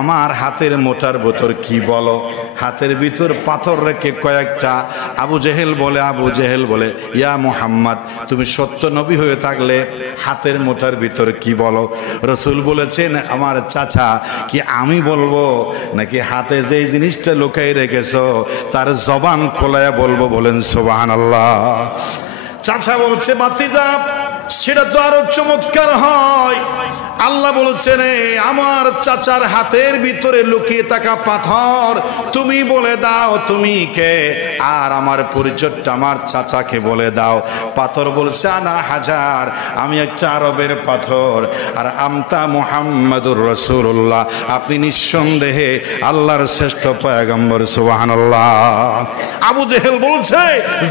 আমার হাতের মোটার ভিতর কি বলো? হাতের ভিতর পাথর রেখে কয়েকটা আবু জেহেল বলে ইয়া মুহাম্মদ, তুমি সত্য নবী হয়ে থাকলে হাতের মোটার ভিতর কি বলো? রসুল বলেছেন, আমার চাচা, কি আমি বলবো নাকি হাতে যেই জিনিসটা লুকাই রেখেছো তার জবান খোলায় বলবো? বলেন সুবহানাল্লাহ। চাচা বলছে, ভাতিজা সেটা তো আরো চমৎকার হয়। আল্লাহ বলছেন, আমার চাচার হাতের ভিতরে লুকিয়ে থাকা পাথর তুমি বলে দাও তুমি কে, আর আমার পরিচয়টা আমার চাচাকে বলে দাও। পাথর বলছে, আনা হাজার, আমি একটা আরবের পাথর, আর আমতা মুহাম্মাদুর রাসূলুল্লাহ, আপনি নিঃসন্দেহে আল্লাহর শ্রেষ্ঠ পয়গম্বর। সুবহানাল্লাহ। আবু জেহেল বলছে,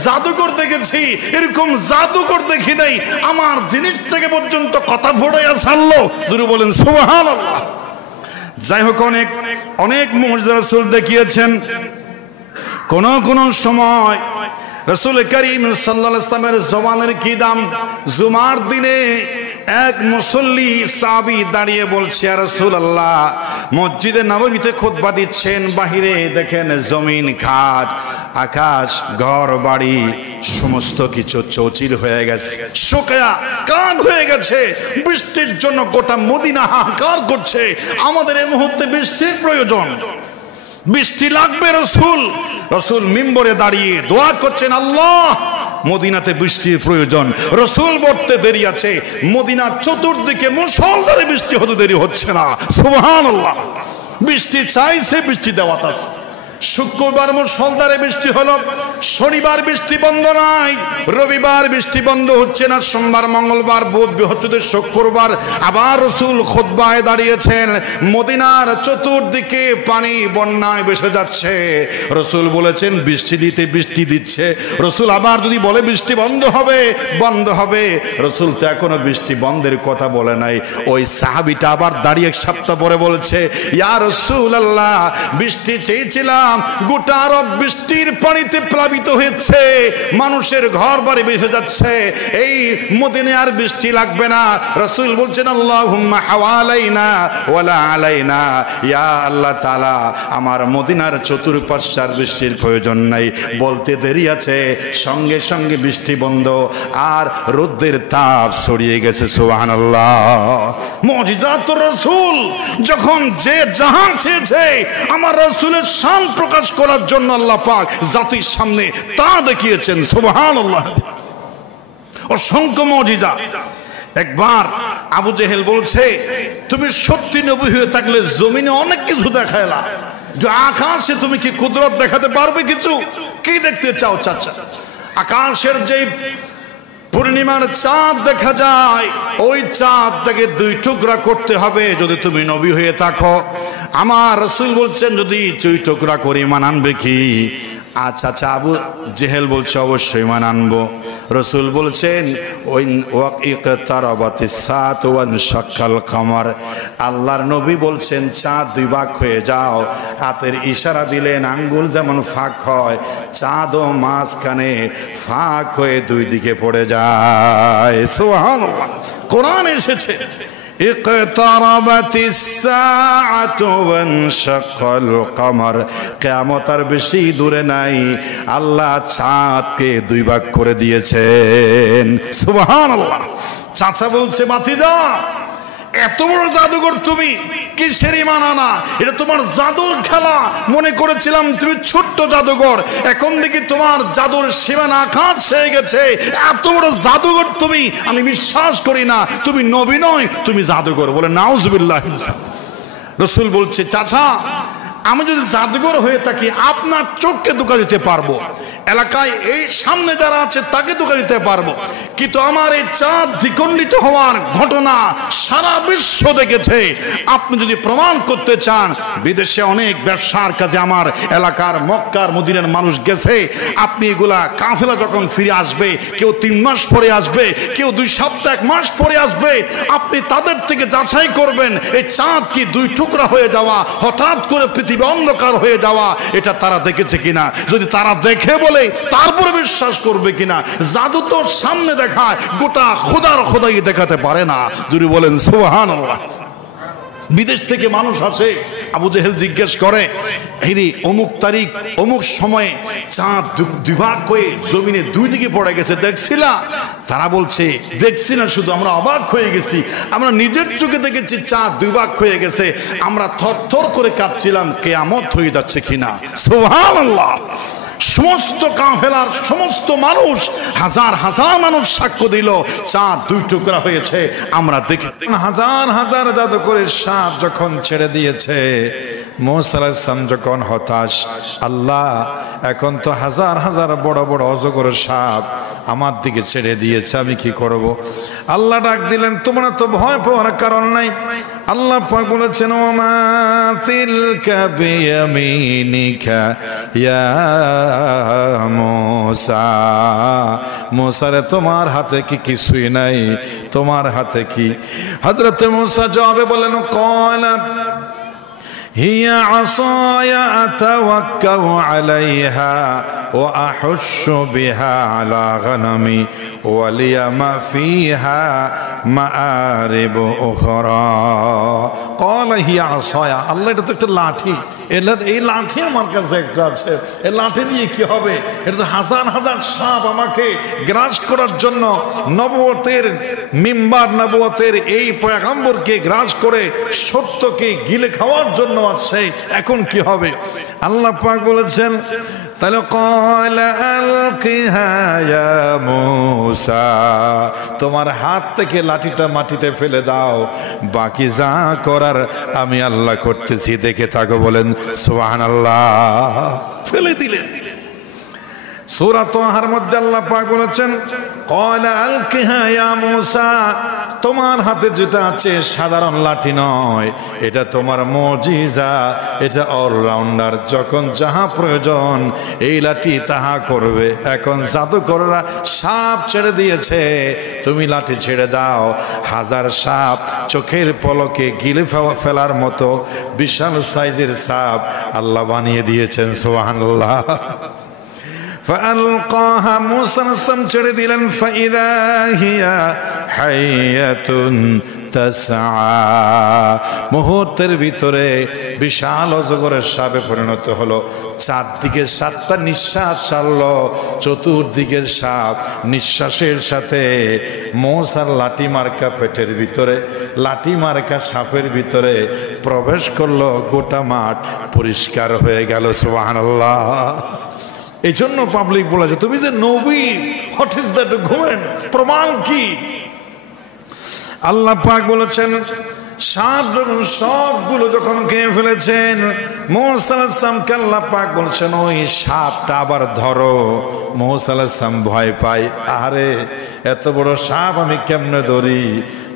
জাদুকর দেখেছি, এরকম জাদুকর দেখি নাই, আমার জিনিস থেকে পর্যন্ত কথা ফোটাইয়া ছাড়লো। জোরে বলেন সুবহানাল্লাহ। যাই হোক, অনেক অনেক মুজিজা রাসূল দেখিয়েছেন। কোন সময় রাসূল করিম সাল্লাল্লাহু আলাইহি ওয়াসাল্লামের জবানের কি দাম। জুমার দিনে এক মুসল্লি সাহাবী দাঁড়িয়ে বলছে, ইয়া রাসূলুল্লাহ, মসজিদে নববীতে খুতবা দিচ্ছেন, বাহিরে দেখেন জমিন খাট আকাশ ঘর বাড়ি সমস্ত কিছু চৌচির হয়ে গেছে, শুকিয়ে কাঠ হয়ে গেছে, বৃষ্টির জন্য গোটা মদিনা হাহাকার করছে। আমাদের এই মুহূর্তে বৃষ্টির প্রয়োজন, বৃষ্টি লাগবে। রসুল মিম্বরে দাঁড়িয়ে দোয়া করছেন, আল্লাহ মদিনাতে বৃষ্টির প্রয়োজন। রসুল বলতে দেরি আছে, মদিনার চতুর্দিকে মুষলধারে বৃষ্টি হতে দেরি হচ্ছে না। সুবহানাল্লাহ। বৃষ্টি চাইছে, বৃষ্টি দেওয়াত আছে। শুক্রবার মুষলধারে বৃষ্টি হলো, শনিবার বৃষ্টি বন্ধ নাই, রবিবার বৃষ্টি বন্ধ হচ্ছে না, সোমবার মঙ্গলবার বুধ বৃহস্পতি শুক্রবার আবার রসুল খুতবায় দাঁড়িয়েছেন। মদিনার চতুর্দিকে পানি বন্যায় ভেসে যাচ্ছে। রসুল বলেছেন বৃষ্টি দিচ্ছে। রসুল আবার যদি বলে বৃষ্টি বন্ধ হবে, রসুল তো এখনো বৃষ্টি বন্ধের কথা বলে নাই। ওই সাহাবীটা আবার দাঁড়িয়ে এক সপ্তাহ পরে বলছে, ইয়া রাসূলুল্লাহ, বৃষ্টি চেয়েছিলাম, গোটা আরব বৃষ্টির পানিতে প্লাবিত হয়েছে, মানুষের ঘর বাড়ি ভেসে যাচ্ছে, এই মদিনে আর বৃষ্টি লাগবে না। রাসূল বলছেন, আল্লাহুম্মা হাওয়ালাইনা ওয়ালা আলাইনা, ইয়া আল্লাহ তাআলা, আমার মদিনার চতুর্পাশে আর বৃষ্টির প্রয়োজন নাই। বলতে দেরি আছে, সঙ্গে সঙ্গে বৃষ্টি বন্ধ, আর রোদের তাপ ছড়িয়ে গেছে। সুবহানাল্লাহ। মুজিজাতুর রাসূল, যখন যে জাহান চেয়েছে আমার রাসূলের শান প্রকাশ করার জন্য আল্লাহ পাক জাতির সামনে তা দেখিয়েছেন। সুবহানাল্লাহ। অসংখ্য মুজিজা। একবার আবু জেহেল বলছে, তুমি সত্যি নবী হয়ে থাকলে জমিনে অনেক কিছু দেখাইলা, যে আকাশে তুমি কি কুদরত দেখাতে পারবে? কিছু কি দেখতে চাও চাচা? আকাশের যে পূর্ণিমার চাঁদ দেখা যায়, ওই চাঁদটাকে দুই টুকরা করতে হবে যদি তুমি নবী হয়ে থাকো। আমার রাসূল বলছেন, যদি দুই টুকরা করে ঈমান আনবে কি? আচ্ছা, আবু জেহেল বলছে, অবশ্যই ঈমান আনবো। রসুল বলছেন, আল্লাহর নবী বলছেন, চাঁদ দুই ভাগ হয়ে যাও। হাতের ইশারা দিলেন, আঙ্গুল যেমন ফাঁক হয়, চাঁদও মাঝখানে ফাঁক হয়ে দুই দিকে পড়ে যায়। সুবহানাল্লাহ। কোরআন এসেছে, কিয়ামত আর বেশি দূরে নাই, আল্লাহ চাঁদকে দুই ভাগ করে দিয়েছেন। সুবহানাল্লাহ। চাচা বলছে, ভাতিজা, এত বড় জাদুঘর তুমি, কিসের ঈমান আনা? এটা তোমার জাদুর খেলা। মনে করেছিলাম তুমি ছোট্ট জাদুঘর, এখন দেখি তোমার জাদুর সীমানা আকাশ হয়ে গেছে। এত বড় জাদুঘর তুমি, আমি বিশ্বাস করি না তুমি নবী নয়, তুমি জাদুঘর। বলে নাউজুবিল্লাহ। রসুল বলছে, চাচা, আমি যদি জাদুঘর হয়ে থাকি আপনার চোখকে ধোঁকা দিতে পারবো, এলাকায় এই সামনে যারা আছে তাকে ধোঁকা দিতে পারবো, কিন্তু আমার এই চাঁদ দ্বিখণ্ডিত হওয়ার ঘটনা সারা বিশ্ব দেখেছে। আপনি যদি প্রমাণ করতে চান, বিদেশে অনেক ব্যবসার কাজে আমার এলাকার মক্কার মদিনার মানুষ গেছে, আপনি এগুলা কাফেলা যখন ফিরে আসবে, কেউ 3 মাস পরে আসবে, কেউ 2 সপ্তাহ 1 মাস পরে আসবে, আপনি তাদের থেকে যাচাই করবেন এই চাঁদ কি 2 টুকরা হয়ে যাওয়া, হঠাৎ করে পৃথিবী অন্ধকার হয়ে যাওয়া, এটা তারা দেখেছে কিনা। যদি তারা দেখে বলে তারপরে বিশ্বাস করবে কিনা। জাদু তো সামনে দেখায়, গোটা খোদার খোদাই দেখাতে পারে না। যদি বলেন সুবহানাল্লাহ। বিদেশ থেকে মানুষ আসে, আবু জেহেল জিজ্ঞেস করে, এই অমুক তারিখ অমুক সময়ে চাঁদ দুই ভাগ হয়ে জমিনে দুই দিকে পড়ে গেছে, দেখছিলা? তারা বলছে দেখছি না, শুধু আমরা অবাক হয়ে গেছি, আমরা নিজের চোখে দেখেছি চাঁদ দুই ভাগ হয়ে গেছে, আমরা থরথর করে কাঁপছিলাম কিয়ামত হয়ে যাচ্ছে কিনা। সুবহানাল্লাহ। সমস্ত কাফেলার সমস্ত মানুষ, হাজার হাজার মানুষ সাক্ষ্য দিল চাঁদ দুই টুকরা হয়েছে, আমরা দেখি। হাজার হাজার জাদুকরের সাপ যখন ছেড়ে দিয়েছে, মুসা আলাইহিস সালাম যখন হতাশ, আল্লাহ এখন তো হাজার হাজার বড় বড় অজগর সাপ আমার দিকে ছেড়ে দিয়েছে, আমি কি করব? আল্লাহ ডাক দিলেন, তোমরা তো ভয় পাওয়ার কারণ নাই। আল্লাহ পাক বলেছেন, ওমা তিলকা বিয়ামিনিকা ইয়া মুসা, মুসা রে তোমার হাতে কি কিছুই নাই, তোমার হাতে কি? হযরত মুসা জবাবে বলেন, ক্বালা হিয়া আসায়া আতাওয়াক্কাউ আলাইহা ওয়া আহুশু বিহা আলা গনামি ওয়া লিয়া মা ফিহা মাআরিবু উখরা। ক্বালা হিয়া আসায়া, আল্লাহ এটা তো একটা লাঠি, এই লাঠি আমার কাছে একটা আছে, এই লাঠি দিয়ে কি হবে? এটা তো হাজার হাজার সাপ আমাকে গ্রাস করার জন্য নবুয়তের মিম্বার, নবুয়তের এই পয়গম্বরকে গ্রাস করে সত্যকে গিলে খাওয়ার জন্য আসছে, এখন কি হবে? আল্লাহ পাক বলেছেন, তাহলে ক্বালা আলকিহা ইয়া মুসা, তোমার হাত থেকে লাঠিটা মাটিতে ফেলে দাও, বাকি যা করার আমি আল্লাহ করতেছি, দেখে থাকো। বলেন সুবহানাল্লাহ। ফেলে দিলেন। সূরা তাহার মধ্যে আল্লাহ পাক বলেছেন, ক্বালা আলকিহা ইয়া মুসা, তোমার হাতে যেটা আছে সাধারণ লাঠি নয়, এটা তোমার মুজিজা, এটা অলরাউন্ডার, যখন যাহা প্রয়োজন এই লাঠি তাহা করবে। এখন জাদুকররা সাপ ছেড়ে দিয়েছে, তুমি লাঠি ছেড়ে দাও, হাজার সাপ চোখের পলকে গিলে ফেলার মতো বিশাল সাইজের সাপ আল্লাহ বানিয়ে দিয়েছেন। সুবহানাল্লাহ। ফাআলকাহা, মুসা সাম ছেড়ে দিলেন, ফাইদা হিয়া হাইয়াতুন তাসআ, মুহূর্তের ভিতরে বিশাল অজগরের সাপে পরিণত হলো। চারদিকে সাতটা নিঃশ্বাস ছাড়লো, চতুর্দিকের সাপ নিঃশ্বাসের সাথে মুসার লাঠি মার্কা পেটের ভিতরে, লাঠি মার্কা সাপের ভিতরে প্রবেশ করলো, গোটা মাঠ পরিষ্কার হয়ে গেল। সুবহানাল্লাহ। এই জন্য পাবলিক বলেছে, তুমি যে নবী, হোয়াট ইজ দ্যাট? ঘুমেন, প্রমাণ কি? আল্লাহ পাক বলেছেন, সাপ যখন সবগুলো যখন খেয়ে ফেলেছেন, মুসা আলাইহিস সালামকে আল্লাহ পাক বলছেন, ওই সাপটা আবার ধরো। মুসা আলাইহিস সালাম ভয় পায়, আরে এত বড় সাপ আমি কেমনে ধরি?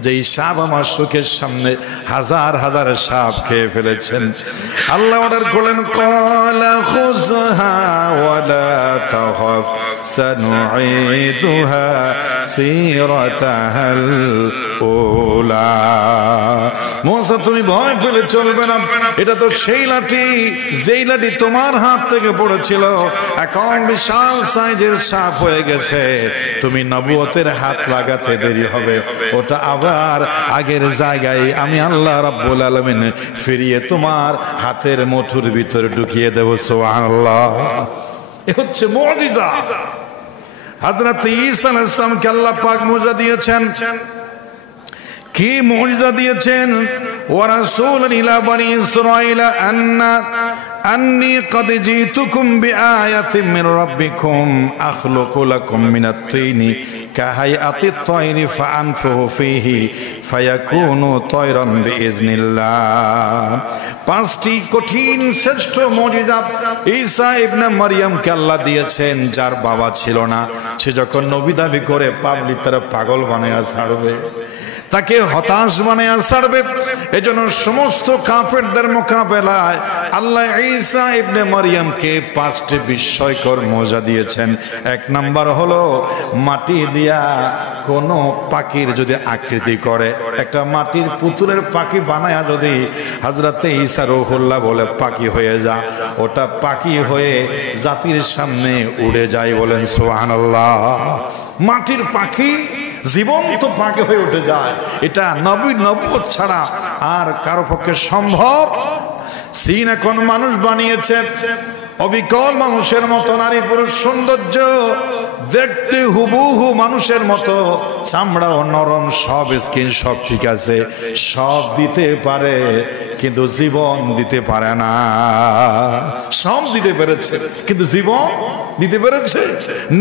যেই সাপ আমার চোখের সামনে হাজার হাজার সাপ খেয়ে ফেলেছেন। আল্লাহ অর্ডার করলেন, ক্বালা খুযহা ওয়ালা তাখাফ সানুঈদুহা সিরাতাহাল উলা। মুসা তুমি ভয় পেলে চলবে না, এটা তো সেই লাঠি যেই লাঠি তোমার হাত থেকে পড়েছিল, এখন বিশাল সাইজের সাপ হয়ে গেছে, তুমি নবুয়তের হাত লাগাতে দেরি হবে, ওটা আবার আগের জায়গায় আমি আল্লাহ রাব্বুল আলামিন ফিরিয়ে তোমার হাতের মুঠোর ভিতরে ঢুকিয়ে দেব। সুবহানাল্লাহ। এ হচ্ছে মুজিজা। হযরত ঈসা আলাইহিস সালামকে আল্লাহ পাক মুজিজা দিয়েছেন। কি মুজিজা দিয়েছেন? ওয়া রাসূলুন ইলা বনি ইসরাঈল আন্নী ক্বাদ জিতুকুম বিআয়াতিন মির রাব্বিকুম আখলুকু লাকুম মিনাত তীনি কাহাইআতিত তায়রি ফাআনফুহু ফীহি ফায়াকুনু তায়রান বিইজনিল্লাহ। পাঁচটি কঠিন শ্রেষ্ঠ মুজিজা ঈসা ইবনে মারইয়ামকে আল্লাহ দিয়েছেন, যার বাবা ছিল না। সে যখন নবী দাবি করে পাবলিক তারা পাগল বানায়া ছাড়বে, তাকে হতাশ বানায়া ছাড়বে। এজন্য সমস্ত কাফেরদের মোকাবেলায় আল্লাহ ঈসা ইবনে মারইয়ামকে পাঁচটি বিস্ময়কর মুজিজা দিয়েছেন। এক নাম্বার হলো, মাটি দিয়া কোনো পাখির যদি আকৃতি করে, একটা মাটির পুতুলের পাখি বানায়া যদি হযরতে ঈসা রূহুল্লাহ বলে পাখি হয়ে যা, ওটা পাখি হয়ে জাতির সামনে উড়ে যায়। বলেন সুবহানাল্লাহ। মাটির পাখি জীবন্ত পাকে হয়ে উঠে যায়। এটা নবুয়ত ছাড়া আর কারো পক্ষে সম্ভব। সিন এখন মানুষ বানিয়েছে অবিকল মানুষের মতো, নারী পুরুষ সৌন্দর্য দেখতে হুবহু মানুষের মতো, চামড়াও নরম, সব স্কিন সব ঠিক আছে, সব দিতে পারে কিন্তু জীবন দিতে পারে না। সব দিতে পেরেছে কিন্তু জীবন দিতে পেরেছে?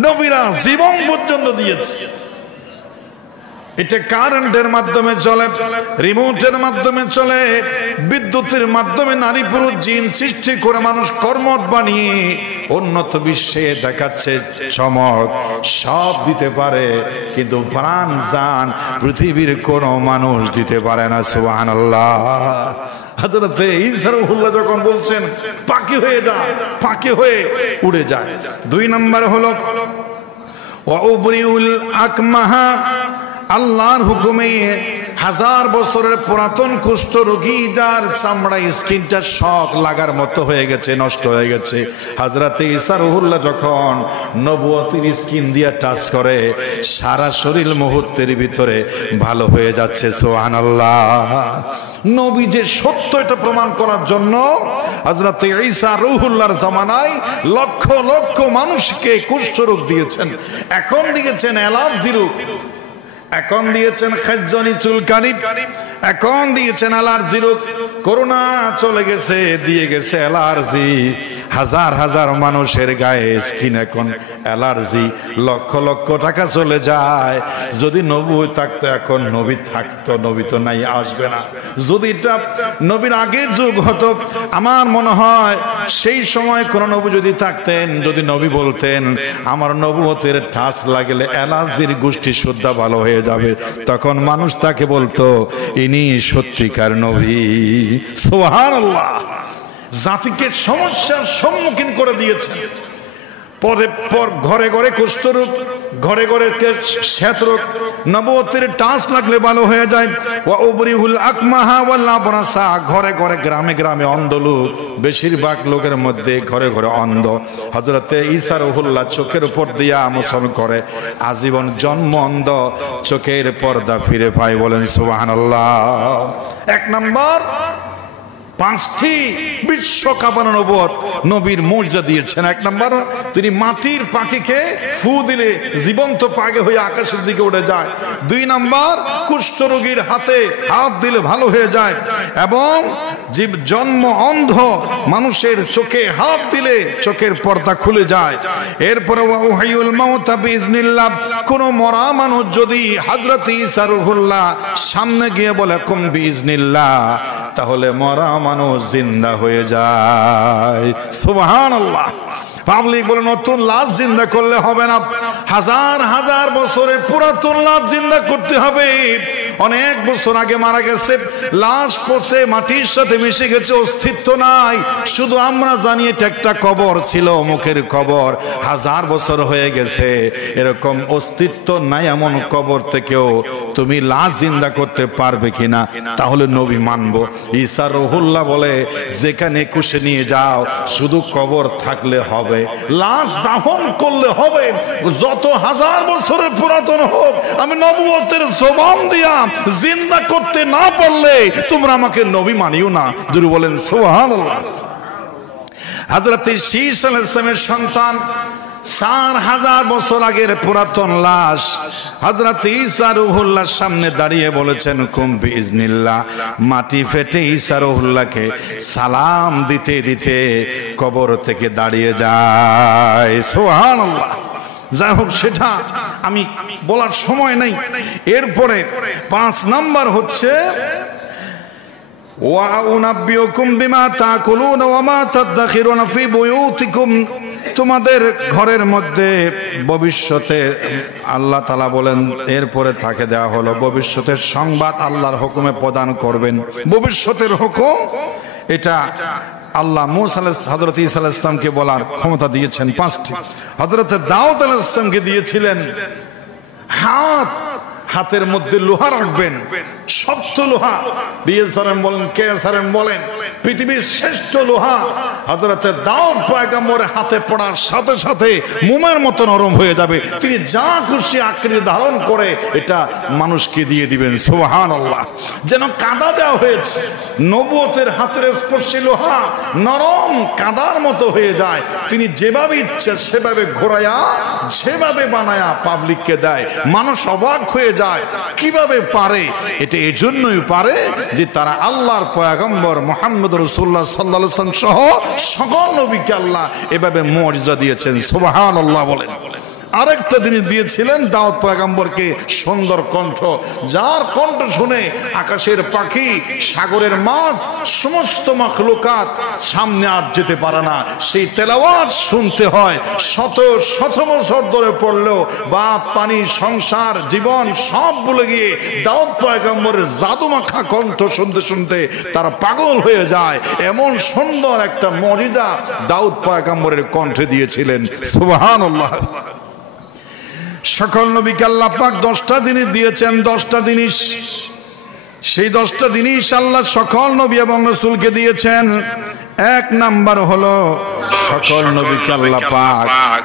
নবীরা জীবন পর্যন্ত দিয়েছে। এটা কারেন্টের মাধ্যমে চলে, রিমোটের মাধ্যমে চলে, বিদ্যুতের মাধ্যমে নারী পুরুষ জিন সৃষ্টি করে মানুষ কর্মঠ বানিয়ে উন্নত বিশ্বে দেখাচ্ছে চমক। সব দিতে পারে কিন্তু প্রাণ জান পৃথিবীর কোন মানুষ দিতে পারে না। সুবহানাল্লাহ। হযরতে ঈসা রূহুল্লাহ যখন বলছেন পাখি হয়ে যায়, পাখি হয়ে উড়ে যায়। 2 নম্বর হলো ওয়া উবরিউল আকমাহা, আল্লাহর হুকুমে 1000 বছরের পুরাতন কুষ্ঠ রোগী যার চামড়া স্কিনটা শক লাগার মতো হয়ে গেছে, নষ্ট হয়ে গেছে, হযরতে ঈসা রূহুল্লাহ যখন নবুয়তের স্কিন দিয়ে টাচ করে সারা শরীর মুহূর্তের ভিতরে ভালো হয়ে যাচ্ছে। সুবহানাল্লাহ। নবী যে সত্য এটা প্রমাণ করার জন্য হযরতে ঈসা রূহুল্লাহর জামানায় লক্ষ লক্ষ মানুষকে কুষ্ঠ রোগ দিয়েছেন। এখন দিয়েছেন অ্যালার্জি রোগ, এখন দিয়েছেন খাদ্যনি চুলকানি, এখন দিয়েছেন অ্যালার্জি রোগ। করোনা চলে গেছে, দিয়ে গেছে অ্যালার্জি। হাজার হাজার মানুষের গায়ে স্কিন এখন অ্যালার্জি। লক্ষ লক্ষ টাকা চলে যায়। যদি নবী থাকতো, এখন নবী থাকতো, নবী তো নাই, আসবে না। যদি এটা নবীর আগের যুগ হতো, আমার মনে হয় সেই সময় কোন নবী যদি থাকতেন, যদি নবী বলতেন আমার নবুয়তের টাচ লাগলে অ্যালার্জির গোষ্ঠী শুদ্ধা ভালো হয়ে যাবে, তখন মানুষ তাকে বলতো ইনি সত্যিকার নবী। সুবহানাল্লাহ। জাতিকে সমস্যার সম্মুখীন করে দিয়েছেন। পরে পর ঘরে ঘরে কুষ্ঠরোগ, ঘরে ঘরে শ্বেতরোগ, নবুয়তের টাচ লাগলে ভালো হয়ে যায়। ওয়া উবরিউল আকমাহা ওয়াল আবরাসা, ঘরে ঘরে গ্রামে গ্রামে অন্ধ লোক, বেশিরভাগ লোকের মধ্যে ঘরে ঘরে অন্ধ। হযরতে ঈসা রূহুল্লাহ চোখের উপর দিয়া আমল করে আজীবন জন্ম অন্ধ, চোখের পর্দা ফিরে পায়। বলেন সুবহানাল্লাহ। 1 নম্বর 5টি বিশ্ব কাঁপানো নবুয়ত নবীর মর্যাদা দিয়েছেন। 1 নম্বর, তিনি মাটির পাখিকে ফু দিলে জীবন্ত পাখি হয়ে আকাশের দিকে উড়ে যায়। 2 নম্বর, কুষ্ঠরোগীর হাতে হাত দিলে ভালো হয়ে যায়। এবং জীব জন্ম অন্ধ মানুষের চোখে হাত দিলে চোখের পর্দা খুলে যায়। এরপরে ওয়াহিউল মাউতা বিইজনিল্লাহ, কোন মরা মানুষ যদি হযরত ঈসা রূহুল্লাহ সামনে গিয়ে বলে কুম বিইজনিল্লাহ, তাহলে মরা মানুষ জিন্দা হয়ে যায়। সুবহানাল্লাহ। পাবলিক বলে নতুন লাশ জিন্দা করলে হবে না, হাজার হাজার বছরের পুরাতন লাশ জিন্দা করতে হবে। অনেক বছর আগে মারা গেছে, লাশ পচে মাটির সাথে মিশে গেছে, অস্তিত্ব নাই। শুধু আমরা জানি এটা একটা কবর ছিল, মুখের কবর, 1000 বছর হয়ে গেছে। এরকম অস্তিত্ব নাই এমন কবর থেকেও তুমি লাশ জিন্দা করতে পারবে কিনা? তাহলে নবী মানবো। ঈসা রূহুল্লাহ বলে যেখানে খুশি নিয়ে যাও, শুধু কবর থাকলে হবে, লাশ দাফন করলে হবে। যত 1000 বছরের পুরাতন হোক, আমি নবুয়তের জবান দিয়া জিন্দা করতে না পারলে তোমরা আমাকে নবী মানিও না। যদি বলেন সুবহানাল্লাহ। হযরত শীস আলাইহিস সালামের সন্তান 4000 বছর আগের পুরাতন লাশ হযরত ঈসা রূহুল্লাহর সামনে দাঁড়িয়ে বলেছেন কুম বিইজনিল্লাহ। মাটি ফেটে ঈসা রূহুল্লাহকে সালাম দিতে দিতে কবর থেকে দাঁড়িয়ে যায়। সুবহানাল্লাহ। যাই হোক, সেটা আমি বলার সময় নেই। এরপরে 5 নাম্বার হচ্ছে ওয়া উনাব্বিউকুম বিমা তাকুলুনা ওয়া মা তাদাখিরুনা ফি বুয়ুতিকুম, তোমাদের ঘরের মধ্যে ভবিষ্যতে আল্লাহ তাআলা বলেন, এরপরে তাকে দেওয়া হলো ভবিষ্যতের সংবাদ আল্লাহর হুকুমে প্রদান করবেন। ভবিষ্যতের হুকুম এটা আল্লাহ হযরত ঈসা আলাইহিস সালামকে বলার ক্ষমতা দিয়েছেন 5টি। হযরত দাউদ আলাইহিস সালামকে দিয়েছিলেন হাত, হাতের মধ্যে লোহা রাখবেন, শক্ত লোহা। বিএসআরএম বলেন, কেএসআরএম বলেন, পৃথিবীর শ্রেষ্ঠ লোহা হযরতে দাউদ পয়গম্বরের হাতে পড়ার সাথে সাথে মোমের মতো নরম হয়ে যাবে। তিনি যা খুশি আকৃতি ধারণ করে এটা মানুষকে দিয়ে দিবেন। সুবহানাল্লাহ। যেন কাদা দেওয়া হয়েছে। নবুয়তের হাতের স্পর্শী লোহা নরম কাদার মতো হয়ে যায়। তিনি যেভাবে ইচ্ছে সেভাবে ঘোরায়া, যেভাবে বানায়া পাবলিককে দেয়। মানুষ অবাক হয়ে যায়, কিভাবে পারে? এটা এজন্যই পারে যে তারা আল্লাহর পয়গম্বর মুহাম্মদ রাসূলুল্লাহ সাল্লাল্লাহু আলাইহি ওয়াসাল্লাম সহ সকল নবীকে আল্লাহ এভাবে মুজিজা দিয়েছেন। সুবহানাল্লাহ বলেন। আরেকটা জিনিস দিয়েছিলেন দাউদ পয়গম্বরকে, সুন্দর কণ্ঠ, যার কণ্ঠ শুনে আকাশের পাখি, সাগরের মাছ, সমস্ত মাখলুকাত সামনে আর যেতে পারে না। সেই তেলাওয়াত শুনতে হয়, শত শত বছর ধরে পড়লেও বা পানি, সংসার, জীবন সব ভুলে গিয়ে দাউদ পয়গম্বরের জাদুমাখা কণ্ঠ শুনতে শুনতে তারা পাগল হয়ে যায়। এমন সুন্দর একটা মুজিজা দাউদ পয়গম্বরের কণ্ঠে দিয়েছিলেন। সুবহানাল্লাহ। সকল নবীকে আল্লাহ পাক 10টা জিনিস দিয়েছেন, 10টা জিনিস। সেই 10টা জিনিস আল্লাহ সকল নবী এবং রাসূলকে দিয়েছেন। এক নাম্বার হলো সকল নবীকে আল্লাহ পাক